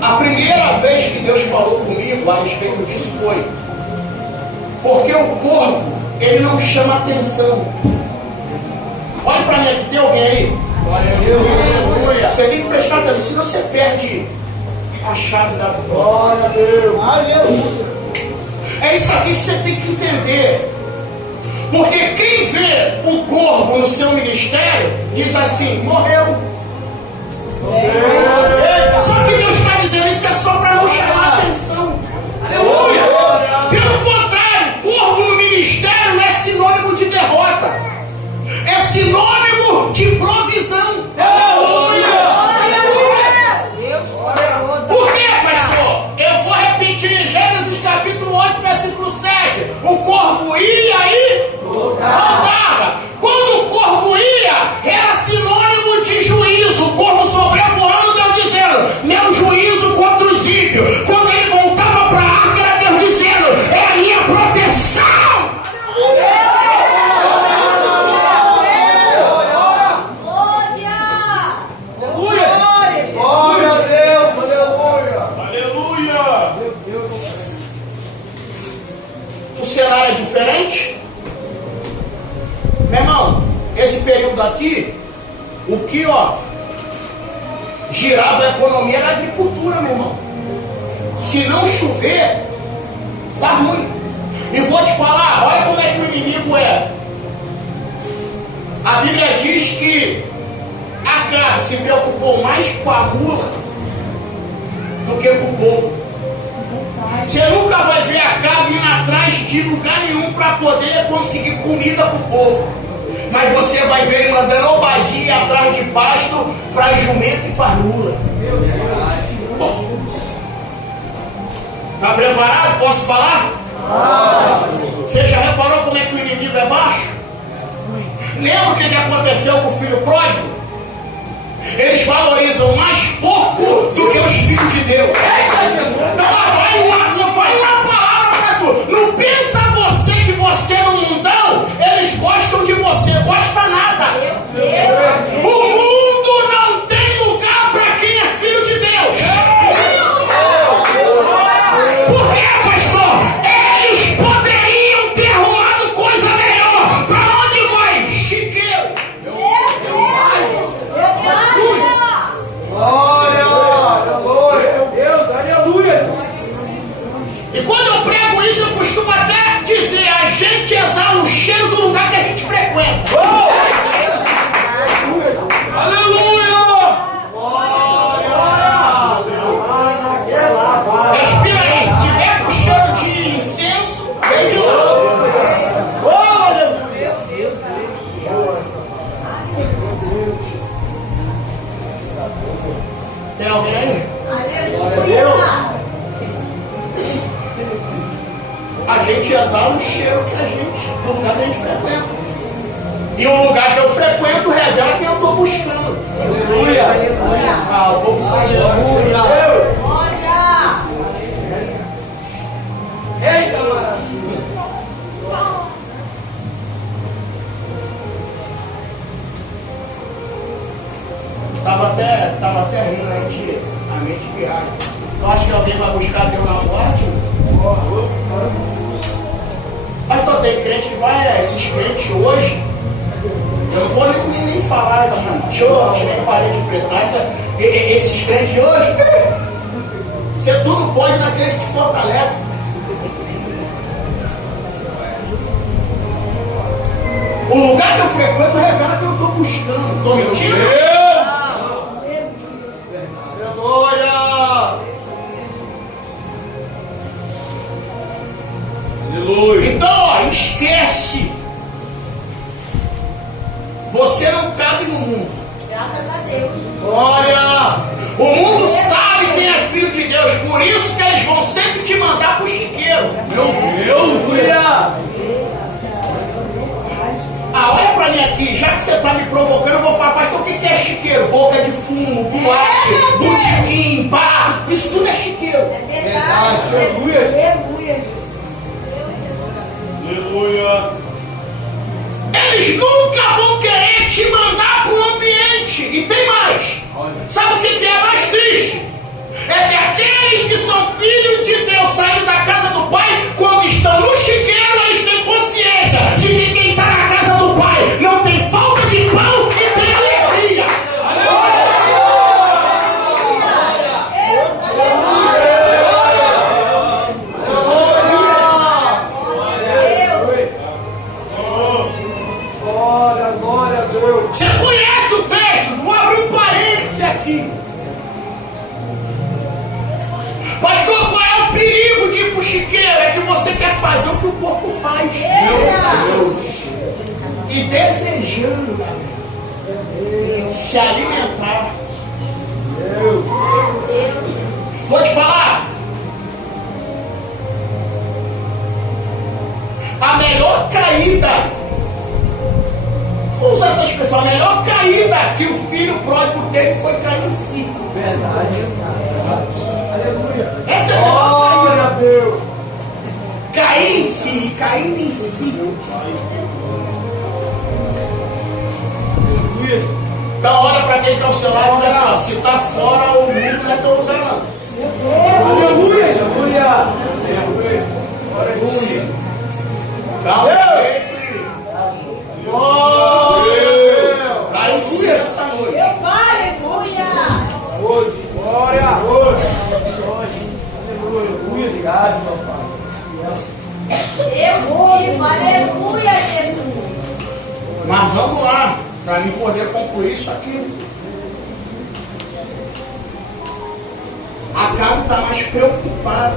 A primeira vez que Deus falou comigo a respeito disso foi porque o corvo, ele não chama atenção. Olha para mim aqui, tem alguém aí? Aleluia. Você tem que prestar atenção, senão você perde a chave da vitória. Glória a Deus. Aleluia. É isso aqui que você tem que entender. Porque quem vê o corvo no seu ministério diz assim, morreu. Só que Deus está dizendo isso é só para não chamar atenção. Aleluia. Pelo contrário, corvo no ministério não é sinônimo de derrota. É sinônimo de provisão. Por quê, pastor? Eu vou repetir Gênesis capítulo 8, versículo 7. O corvo ia e voltava. Quando o corvo ia, era sinônimo de juízo. O corvo sobrevoando, Deus dizendo, meu juízo contra os ímpios. Quando ele voltava para a arca, era Deus dizendo, é a minha proteção. Glória a Deus. Aleluia. Aleluia. O cenário é diferente? Meu irmão, esse período aqui, o que girava a economia era a agricultura, meu irmão. Se não chover, tá ruim. E vou te falar, olha como é que o inimigo é. A Bíblia diz que Acabe se preocupou mais com a mula do que com o povo. Você nunca vai ver Acabe indo atrás de lugar nenhum para poder conseguir comida para o povo. Mas você vai ver ele mandando Obadia atrás de pasto para jumento e para mula. Está preparado? Posso falar? Você já reparou como é que o inimigo é baixo? Lembra o que aconteceu com o filho pródigo? Eles valorizam mais pouco do que os filhos de Deus. Então vai uma palavra para tu. Não pensa você que você é um mundão. Eles gostam de você, gosta nada. O mundo não tem lugar para quem é filho de Deus. Por quê, pastor? Eles poderiam ter arrumado coisa melhor. Para onde vai? Chiqueiro. Glória. Glória. Deus. Aleluia. E quando eu prego isso, eu costumo até dizer, a gente exala o cheiro do lugar que a gente frequenta. Aleluia. Respira aí, se tiver com cheiro de incenso, vem de lá. Tem a gente exala o cheiro do lugar que a gente frequenta. E o lugar que eu frequento revela quem eu estou buscando. Aleluia. Ah, o povo está aleluia. Glória. Eita, maravilha. Tava até rindo, a mente viaja. Tu acha que alguém vai buscar Deus na morte? Mas tu tem crente que vai, esses crentes hoje, eu não vou nem falar de church, nem parede preta, não. Esses crentes de hoje, você tudo pode naquele que te fortalece. O lugar que eu frequento revela que eu estou buscando. Estou mentindo? Aleluia! Aleluia. Então, ó, esquece. Você não cabe no mundo. Graças a Deus. Olha, o mundo sabe quem é filho de Deus, por isso que eles vão sempre te mandar pro chiqueiro. Aleluia. Ah, olha pra mim aqui, já que você tá me provocando, eu vou falar, pastor, o que é chiqueiro? Boca de fumo, boate, botequim, pá, isso tudo é chiqueiro. É verdade. Aleluia. Aleluia. Aleluia. Eles nunca vão querer te mandar para o ambiente. E tem mais. Sabe o que é mais triste? É que aqueles que são filhos de Deus saindo da casa do Pai, quando estão no chiqueiro, eles têm consciência de que quem está na casa do Pai não tem falta de pão e tem alegria. Glória a Deus. Você conhece o texto? Vou abrir um parêntese aqui. Pastor, qual é o perigo de ir pro chiqueiro? É que você quer fazer o que o porco faz. E desejando se alimentar. Vou te falar. A melhor caída, vou usar essa expressão, a melhor caída que o filho pródigo teve foi cair em si. Verdade. Aleluia. Essa é a melhor Glória a caída. Deus. Cair em si, caindo em si. Aleluia. Da hora pra quem está ao seu lado, olha só, se tá fora, o mundo não é teu lugar não. Aleluia. Aleluia. Glória a Deus. Dá um jeito. Oh, cai em si essa noite. Aleluia. Glória. Aleluia. Obrigado, meu Pai. Eu vivo. Aleluia, Jesus. Mas vamos lá, para mim poder concluir isso aqui. Acabe está mais preocupado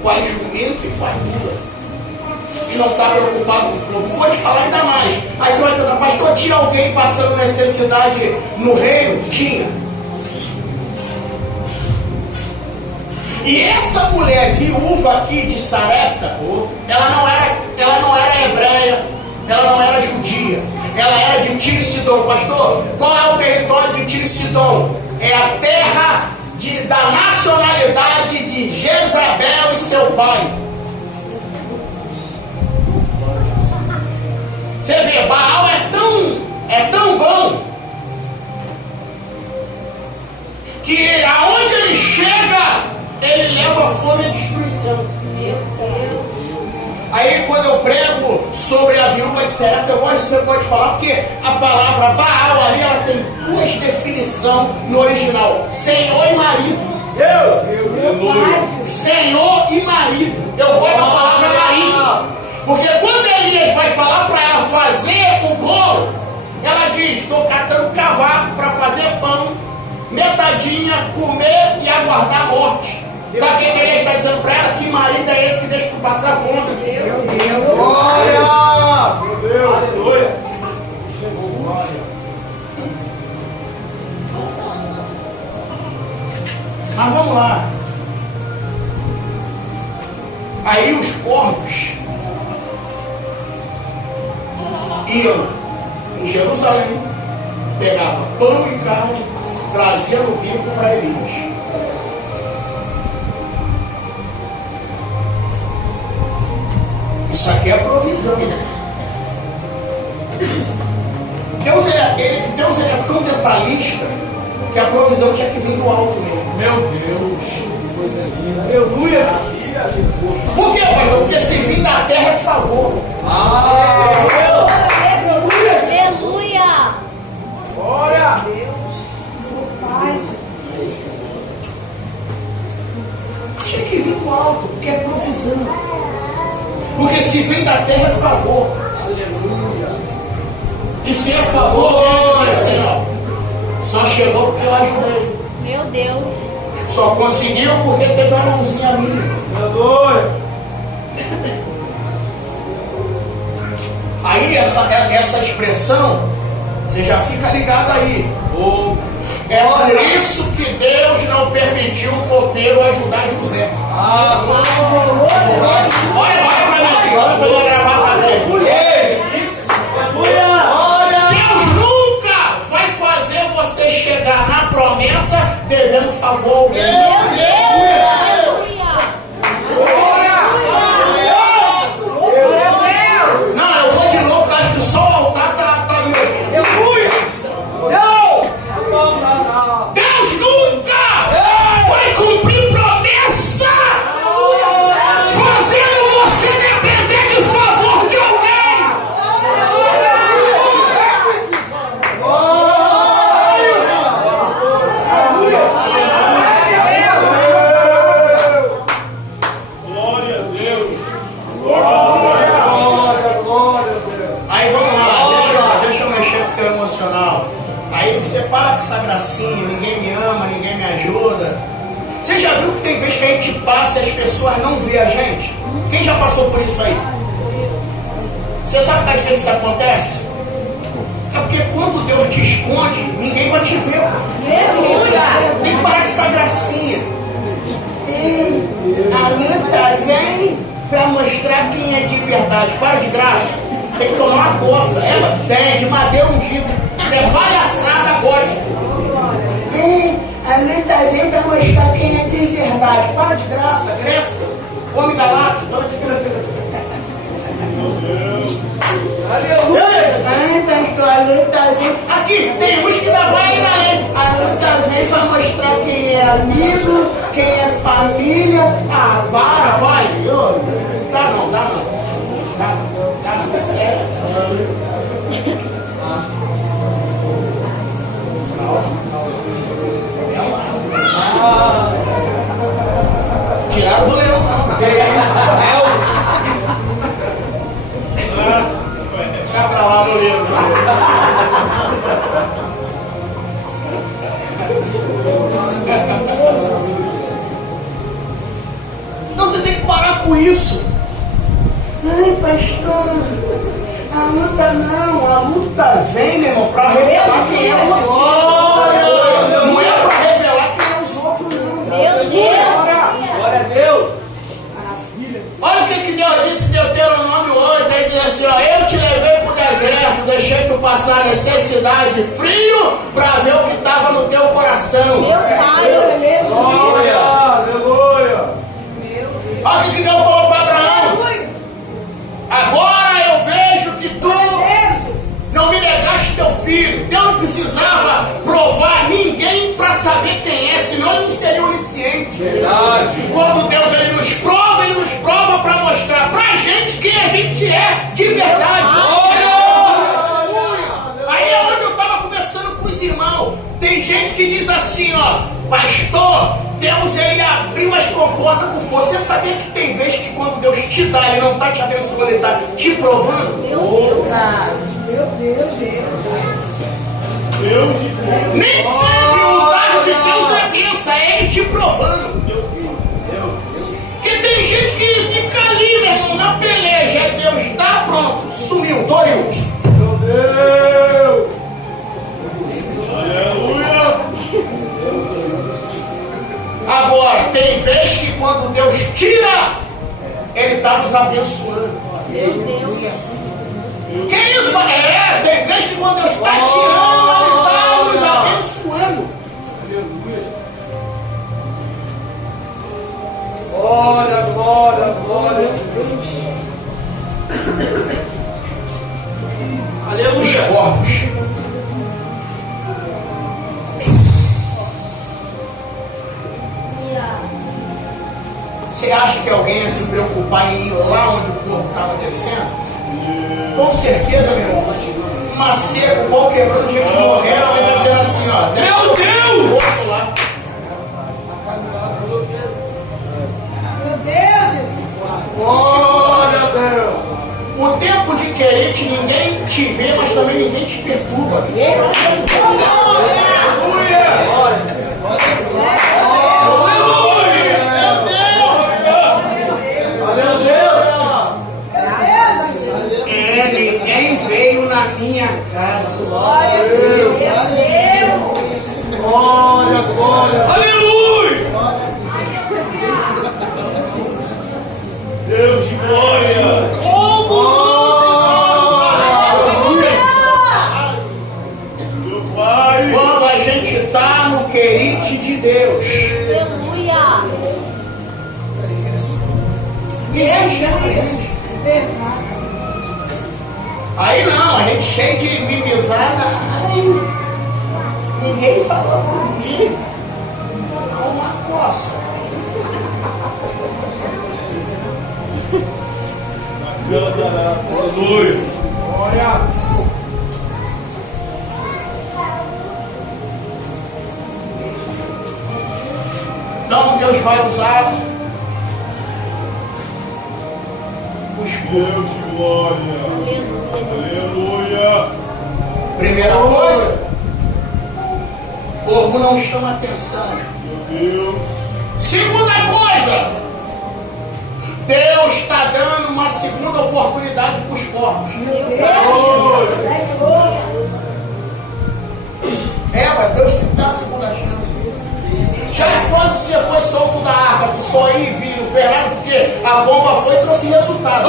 com a jumento e com a mula. E não está preocupado com o povo. Vou te falar ainda mais. Aí você vai perguntar, pastor, tinha alguém passando necessidade no reino? Tinha. E essa mulher viúva aqui de Sarepta, ela não era hebreia, ela não era judia, ela era de Tiro e Sidom. Pastor, qual é o território de Tiro e Sidom? É a terra da nacionalidade de Jezabel e seu pai. Você vê, Baal é tão bom que aonde ele chega, ele leva a fome e a destruição. Meu Deus. Aí quando eu prego sobre a viúva de Sarepta, eu gosto que você pode falar, porque a palavra Baal ali, ela tem duas definições no original: Senhor e marido. Senhor e marido. Eu gosto da palavra marido, porque quando Elias vai falar para ela fazer o bolo, ela diz: estou catando cavaco para fazer pão, metadinha, comer e aguardar a morte. Sabe o que Elias está dizendo para ela? Que marido é esse que deixa tu passar fome? Meu Deus. Glória! Meu Deus. Aleluia. Mas vamos lá. Aí os corvos iam em Jerusalém, pegavam pão e carne, traziam no bico para Elias. Isso aqui é provisão. Deus ele é tão detalhista que a provisão tinha que vir do alto mesmo. Meu Deus, que coisa linda. Aleluia. Por quê, pastor? Porque se vir da terra é favor. Aleluia. Glória. Tinha que vir do alto, porque é provisão. Porque se vem da terra é favor. Aleluia. E se é favor, ele diz assim, ó. Só chegou porque eu ajudei. Meu Deus. Só conseguiu porque teve uma mãozinha minha. Aleluia. Aí essa expressão, você já fica ligado aí. É por isso que Deus não permitiu o copeiro ajudar José. Olha para mim aqui, olha para eu gravar para ver. Deus nunca vai fazer você chegar na promessa devendo favor a alguém. Não, eu vou de novo, acho que só o altar tá me ouvindo. Deus nunca vai cumprir promessa fazendo você depender de favor de alguém. Glória a Deus. Aí vamos lá, deixa eu mexer com o teu emocional. Aí você para com essa gracinha, ninguém me ama, ninguém me ajuda. Você já viu que tem vezes que a gente passa e as pessoas não vê a gente? Quem já passou por isso aí? Você sabe por que isso acontece? É porque quando Deus te esconde, ninguém vai te ver. Tem que parar com essa gracinha. A luta vem para mostrar quem é de verdade. Para de graça. Tem que tomar uma coça. Ela tem de madeira ungido. Isso é palhaçada agora. A luta vem para mostrar quem é de verdade. Para de graça. Grécia. Homem galáctico. Aleluia. Ai, pastor, a luta vem. Aqui, tem uns que ainda vai ainda além. A luta vem para mostrar quem é amigo, quem é família. Ah, vai. Dá não. Dá não. É. Tiraram do leão. Deixa pra lá no livro. Então você tem que parar com isso. Ai, pastor, a luta não, a luta vem, meu irmão, pra revelar quem é você. Não é pra revelar quem é os outros, não. Meu Deus. Glória a Deus. Olha o que Deus disse em Deuteronômio 8, ele diz assim, ó, eu te levei pro deserto, deixei tu passar necessidade, frio, para ver o que estava no teu coração. Meu Pai. Glória. Aleluia. Olha o que Deus falou para Abraão. Agora eu vejo que tu não me negaste teu filho. Deus não precisava provar ninguém para saber quem é, senão ele não seria onisciente. Verdade. Quando Deus ele nos prova para mostrar pra gente quem a gente é de verdade. Aí é onde eu estava conversando com os irmãos. Tem gente que diz assim, ó, pastor, Deus ele abriu as comportas com força. Você sabia que tem vezes que quando Deus te dá, ele não está te abençoando, ele está te provando? Nem sempre o dar de Deus é bênção, é ele te provando. Porque tem gente que fica ali, meu irmão, na peleja, é Deus dá, pronto, sumiu, doriu. Meu Deus. Aleluia. Agora, tem vez que quando Deus tira, Ele está nos abençoando. Meu Deus. Que isso? Tem vezes que quando Deus está tirando, Ele está nos abençoando. Glória, glória, glória. Os Aleluia. corpos. Você acha que alguém ia se preocupar em ir lá onde o corpo estava descendo? Com certeza, meu irmão. Macedo, pau quebrando, gente morrendo, alguém está dizendo assim, ó. Meu Deus! Corpo lá. Meu Deus, Jesus. Glória a Deus. O tempo de querer que ninguém te vê, mas também ninguém te perturba. Aleluia. Ninguém veio na minha casa. Glória a Deus. Glória, glória. Aleluia. Deus de glória. Como Meu Pai. quando a gente está no querite de Deus. Aleluia. Ninguém enxerga a gente. Aí não, a gente cheio de mimizada. Aí, ninguém falou comigo. Dá uma coça. Aleluia. Olha. Então Deus vai usar os Deus de glória. Aleluia. Primeira coisa, o povo não chama atenção. Meu Deus. Segunda coisa, Deus está dando uma segunda oportunidade para os corpos. Mas Deus tem que dar a segunda chance. Já quando você foi solto da arca, tu só ia e vir, não fez nada, porque a bomba foi e trouxe resultado.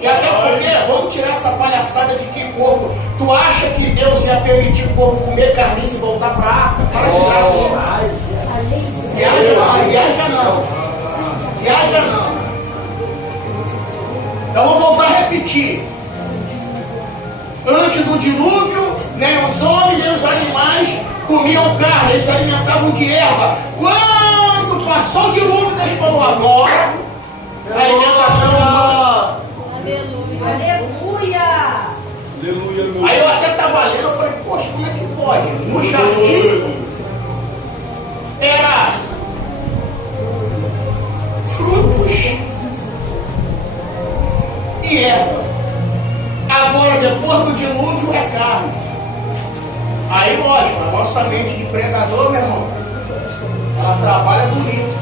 E até porque, vamos tirar essa palhaçada de que corpo. Tu acha que Deus ia permitir o corpo comer carniça e voltar para a arca? Para de tirar. Viaja não, viaja não. Viaja não. Então vou voltar a repetir. Antes do dilúvio, nem os homens, nem os animais comiam carne, eles se alimentavam de erva. Quando passou o dilúvio, Deus falou agora, a alimentação muda. Aleluia. Aleluia. Aí eu até estava lendo, eu falei, poxa, como é que pode? No jardim era frutos e erva. Agora, depois do dilúvio, é carne. Aí, lógico, a nossa mente de pregador, meu irmão, ela trabalha bonito.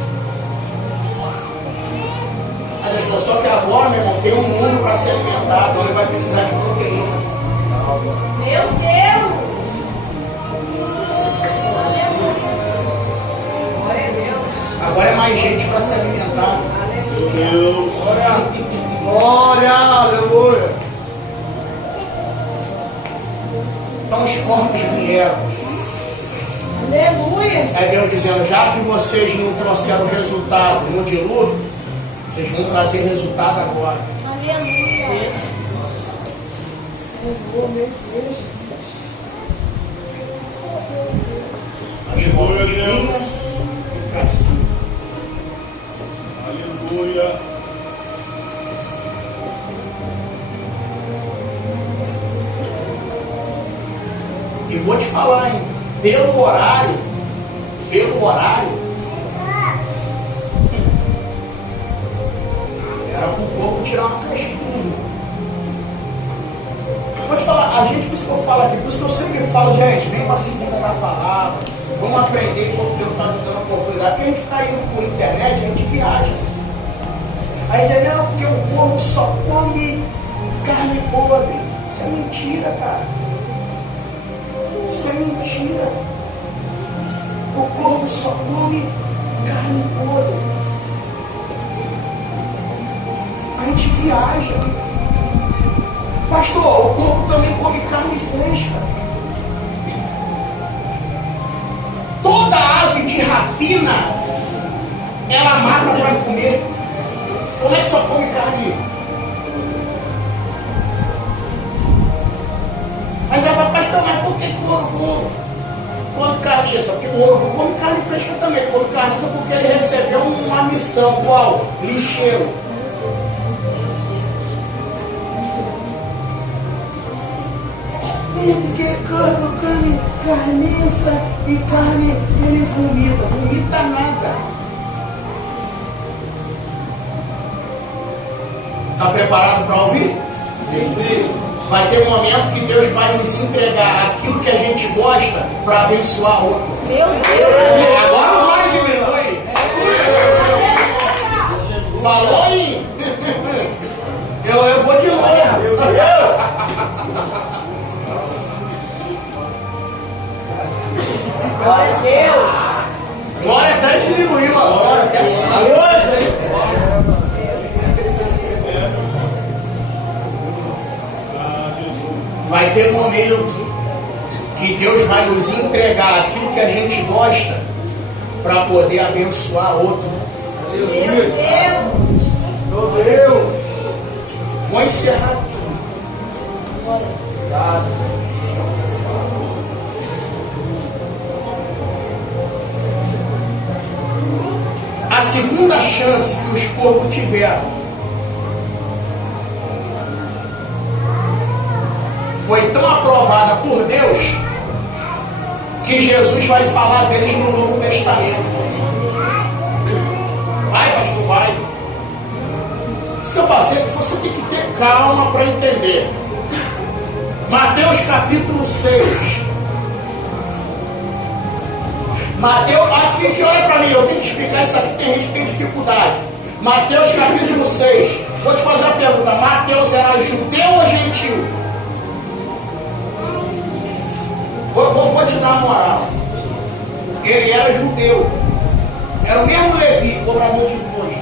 Mas só que agora, meu irmão, tem um mundo para se alimentar, então ele vai precisar de proteína. Meu Deus. Agora é mais gente para se alimentar. Meu Deus. Glória, aleluia. Então os corpos vieram. Aleluia. É Deus dizendo, já que vocês não trouxeram resultado no dilúvio, vocês vão trazer resultado agora. Aleluia. As corpos vinham e pra cima. Aleluia. E vou te falar, hein? Pelo horário, era para o povo tirar uma casquinha. Vou te falar, a gente, por isso que eu falo aqui, por isso que eu sempre falo, gente, vem para segunda da palavra, vamos aprender enquanto Deus está nos dando a oportunidade, porque a gente está indo por internet, a gente viaja. Aí diz, não, porque o povo só come carne podre. Isso é mentira, cara. Isso é mentira. O povo só come carne podre. A gente viaja. Pastor, o corpo também come carne fresca. Toda ave de rapina, ela mata para comer. Como é que só come carne? Mas ela fala, pastor, mas por que o urubu come carniça? Porque o urubu come carne fresca também. Come carniça porque ele recebeu uma missão. Qual? Lixeiro. Porque carniça e carne, ele vomita nada. Está preparado para ouvir? Sim. Vai ter um momento que Deus vai nos entregar aquilo que a gente gosta para abençoar outro. Meu Deus! Agora o glória diminui. Falou aí. Eu vou de novo. Glória a Deus! Glória até diminuiu agora, que é coisa, hein? Vai ter um momento que Deus vai nos entregar aquilo que a gente gosta para poder abençoar outro. Meu Deus! Meu Deus! Vou encerrar aqui. A segunda chance que os corpos tiveram foi tão aprovada por Deus que Jesus vai falar deles no Novo Testamento. Vai, pastor, vai. Isso que eu fazer, você tem que ter calma para entender. Mateus capítulo 6. Mateus, aqui que olha para mim, eu tenho que explicar isso aqui, tem gente que tem dificuldade. Mateus capítulo 6. Vou te fazer uma pergunta: Mateus era judeu ou gentil? Vou te dar uma moral. Ele era judeu. Era o mesmo Levi, cobrador de imposto.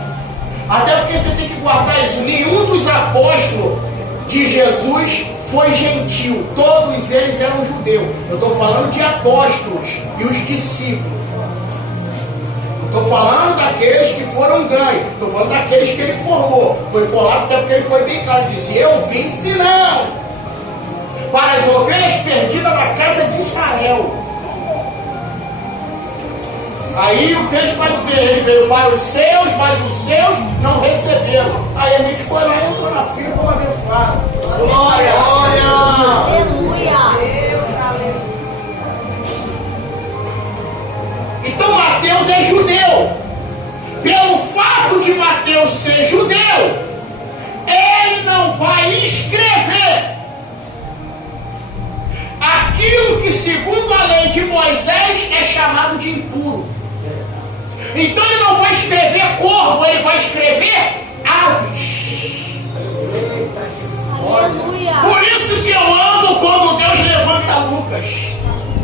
Até porque você tem que guardar isso. Nenhum dos apóstolos de Jesus foi gentil. Todos eles eram judeus. Eu estou falando de apóstolos e os discípulos. Estou falando daqueles que foram ganhos. Estou falando daqueles que ele formou. Foi formado até porque ele foi bem claro. Disse: eu vim ensinando para as ovelhas perdidas da casa de Israel. Aí o texto vai dizer: ele veio para os seus, mas os seus não receberam. Aí a gente foi lá e entrou na fila e foi abençoado. Glória! Glória! Aleluia! Então Mateus é judeu. Pelo fato de Mateus ser judeu, ele não vai escrever aquilo que, segundo a lei de Moisés, é chamado de impuro. Então ele não vai escrever corvo, ele vai escrever aves. Aleluia! Por isso que eu amo quando Deus levanta Lucas.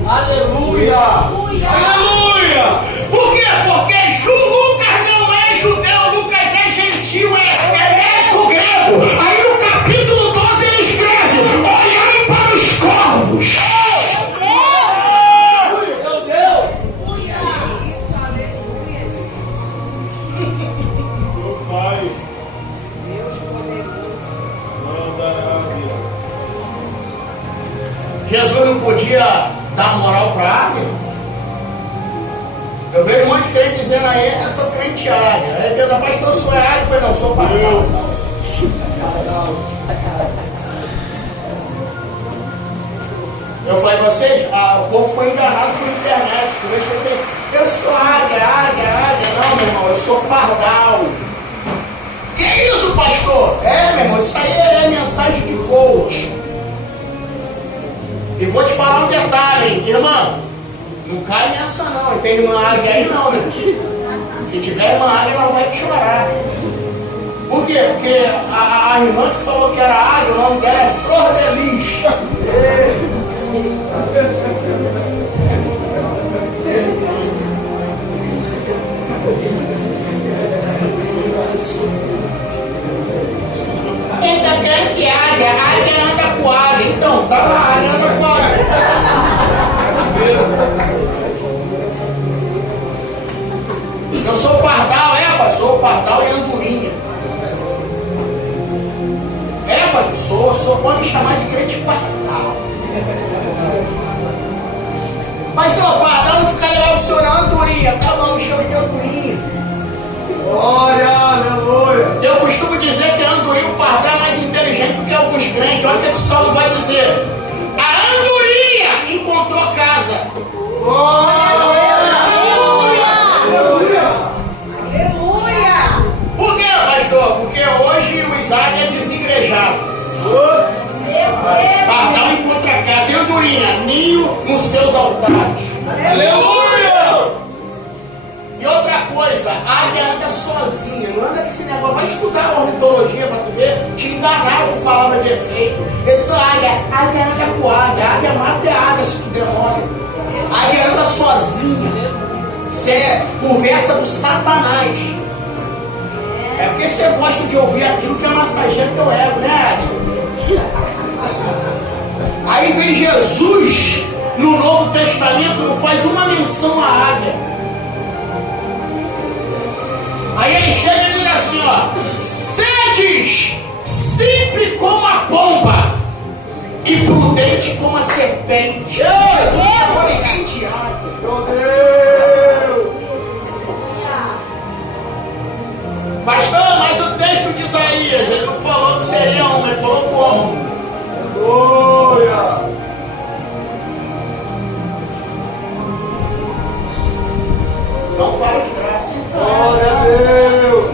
Aleluia! Aleluia! Por quê? Porque Lucas não é judeu, Lucas é gentil, é médico grego. Aí no capítulo 12 ele escreve: olhai para os corvos. Meu Deus! Meu Pai. Manda a águia. Jesus não podia dar moral para a águia? Eu vejo um monte de crente dizendo aí: eu sou crente águia. Aí Deus, pastor, eu sou águia. Eu falei: não, sou pardal. Eu falei: vocês, o povo foi enganado por internet. Eu sou águia. Não, meu irmão, eu sou pardal. Que isso, pastor? É, meu irmão, isso aí é mensagem de coach. E vou te falar um detalhe, hein, irmã. Não cai nessa não. Tem irmã águia aí não, meu filho. Se tiver irmã águia, ela vai chorar. Por quê? Porque a irmã que falou que era águia, o nome dela é Flor de Lis. Eu sou pardal, pai, sou pardal e andorinha. Pai, sou, pode me chamar de crente pardal. Mas não, pardal não fica legal o senhor não, andorinha. Tá bom, me chama de andorinha. Glória, aleluia. Eu costumo dizer que a andorinha, o pardal é mais inteligente do que alguns crentes. Olha o que o Saulo vai dizer. A andorinha encontrou casa. Por que, pastor? Porque hoje os águias é desigrejado. Pardal encontra casa. E andorinha, ninho nos seus altares. Aleluia! E outra coisa, a águia anda sozinha, não anda com esse negócio. Vai estudar ornitologia para tu ver, te enganaram com palavra de efeito. Essa águia anda com águia mata a águia se tu demora. A águia anda sozinha. Isso é conversa do Satanás. É porque você gosta de ouvir aquilo que é massageiro teu ego, né, águia? Aí vem Jesus no Novo Testamento, não faz uma menção à águia. Aí ele chega e diz assim, ó: sedes sempre como a pomba e prudente como a serpente. Jesus chamou ninguém de águia. Meu Deus. Pastor, mas o texto de Isaías, ele não falou que seria uma, ele falou como. Glória. Não para de graça. Glória a Deus.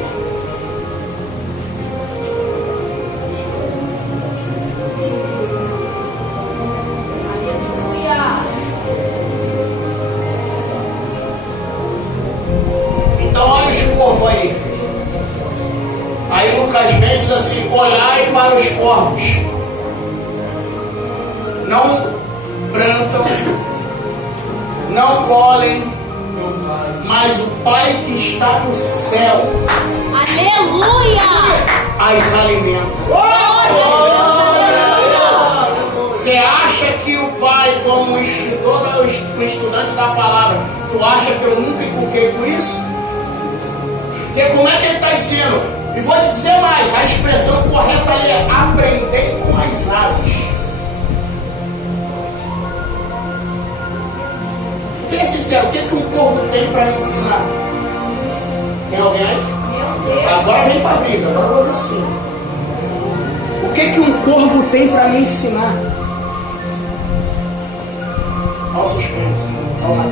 Então olha os corvos aí. Aí Lucas vem e diz assim: olhai para os corvos. Não plantam, não colhem, mas o Pai que está no céu Aleluia! as alimenta. Você acha que o Pai, como estudante da palavra, tu acha que eu nunca inculquei com isso? Porque como é que ele está dizendo? E vou te dizer mais, a expressão correta ali é aprender com as aves. Seja sincero, o que um corvo tem para me ensinar? Tem alguém aí? Agora vem para a briga, agora eu vou dizer assim. O que um corvo tem para me ensinar? Olha o suspense. Olha lá.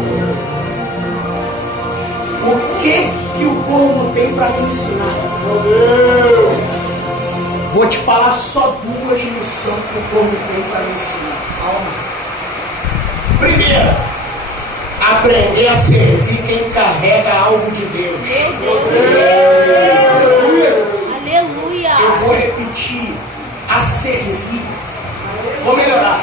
O que o corvo tem para me ensinar? Meu Deus. Vou te falar só duas lições que o corvo tem para me ensinar. Primeira, aprender a servir quem carrega algo de Deus. Aleluia! Eu vou repetir, a servir. Vou melhorar.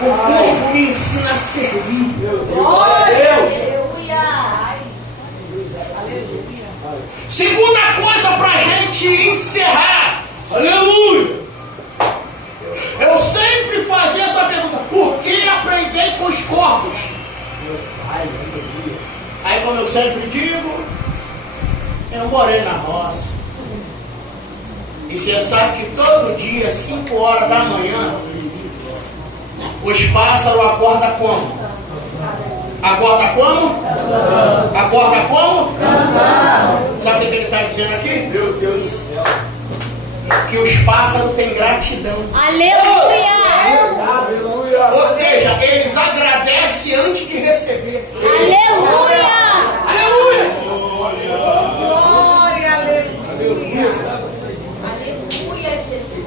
O corvo me ensina a servir. Aleluia! Segunda coisa para a gente encerrar. Aleluia! Eu sempre fazia essa pergunta: por que aprender com os corvos? Aí, como eu sempre digo, eu morei na roça. E você sabe que todo dia, 5 horas da manhã, os pássaros acordam como? Acorda como? Acorda como? Sabe o que ele está dizendo aqui? Meu Deus do céu. Que os pássaros têm gratidão. Aleluia! Aleluia. Ou seja, eles agradecem antes de receber. Aleluia! Aleluia! Glória, aleluia! Aleluia, Jesus!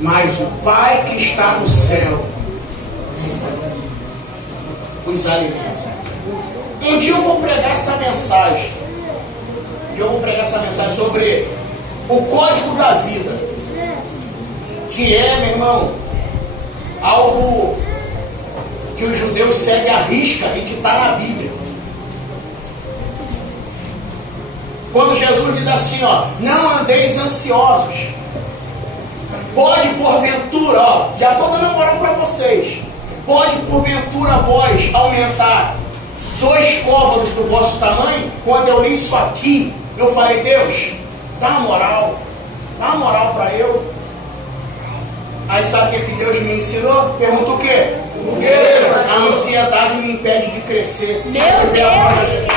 Mas o Pai que está no céu os alimenta. Um dia eu vou pregar essa mensagem. Sobre o código da vida. Que é, meu irmão, algo que os judeus seguem à risca e que está na Bíblia. Quando Jesus diz assim, ó: não andeis ansiosos. Pode porventura, ó, já estou dando moral para vocês. Pode porventura vós aumentar 2 côvados do vosso tamanho. Quando eu li isso aqui, eu falei, Deus, dá uma moral para eu. Aí sabe o que Deus me ensinou? Pergunta o quê? A ansiedade me impede de crescer. Meu Deus!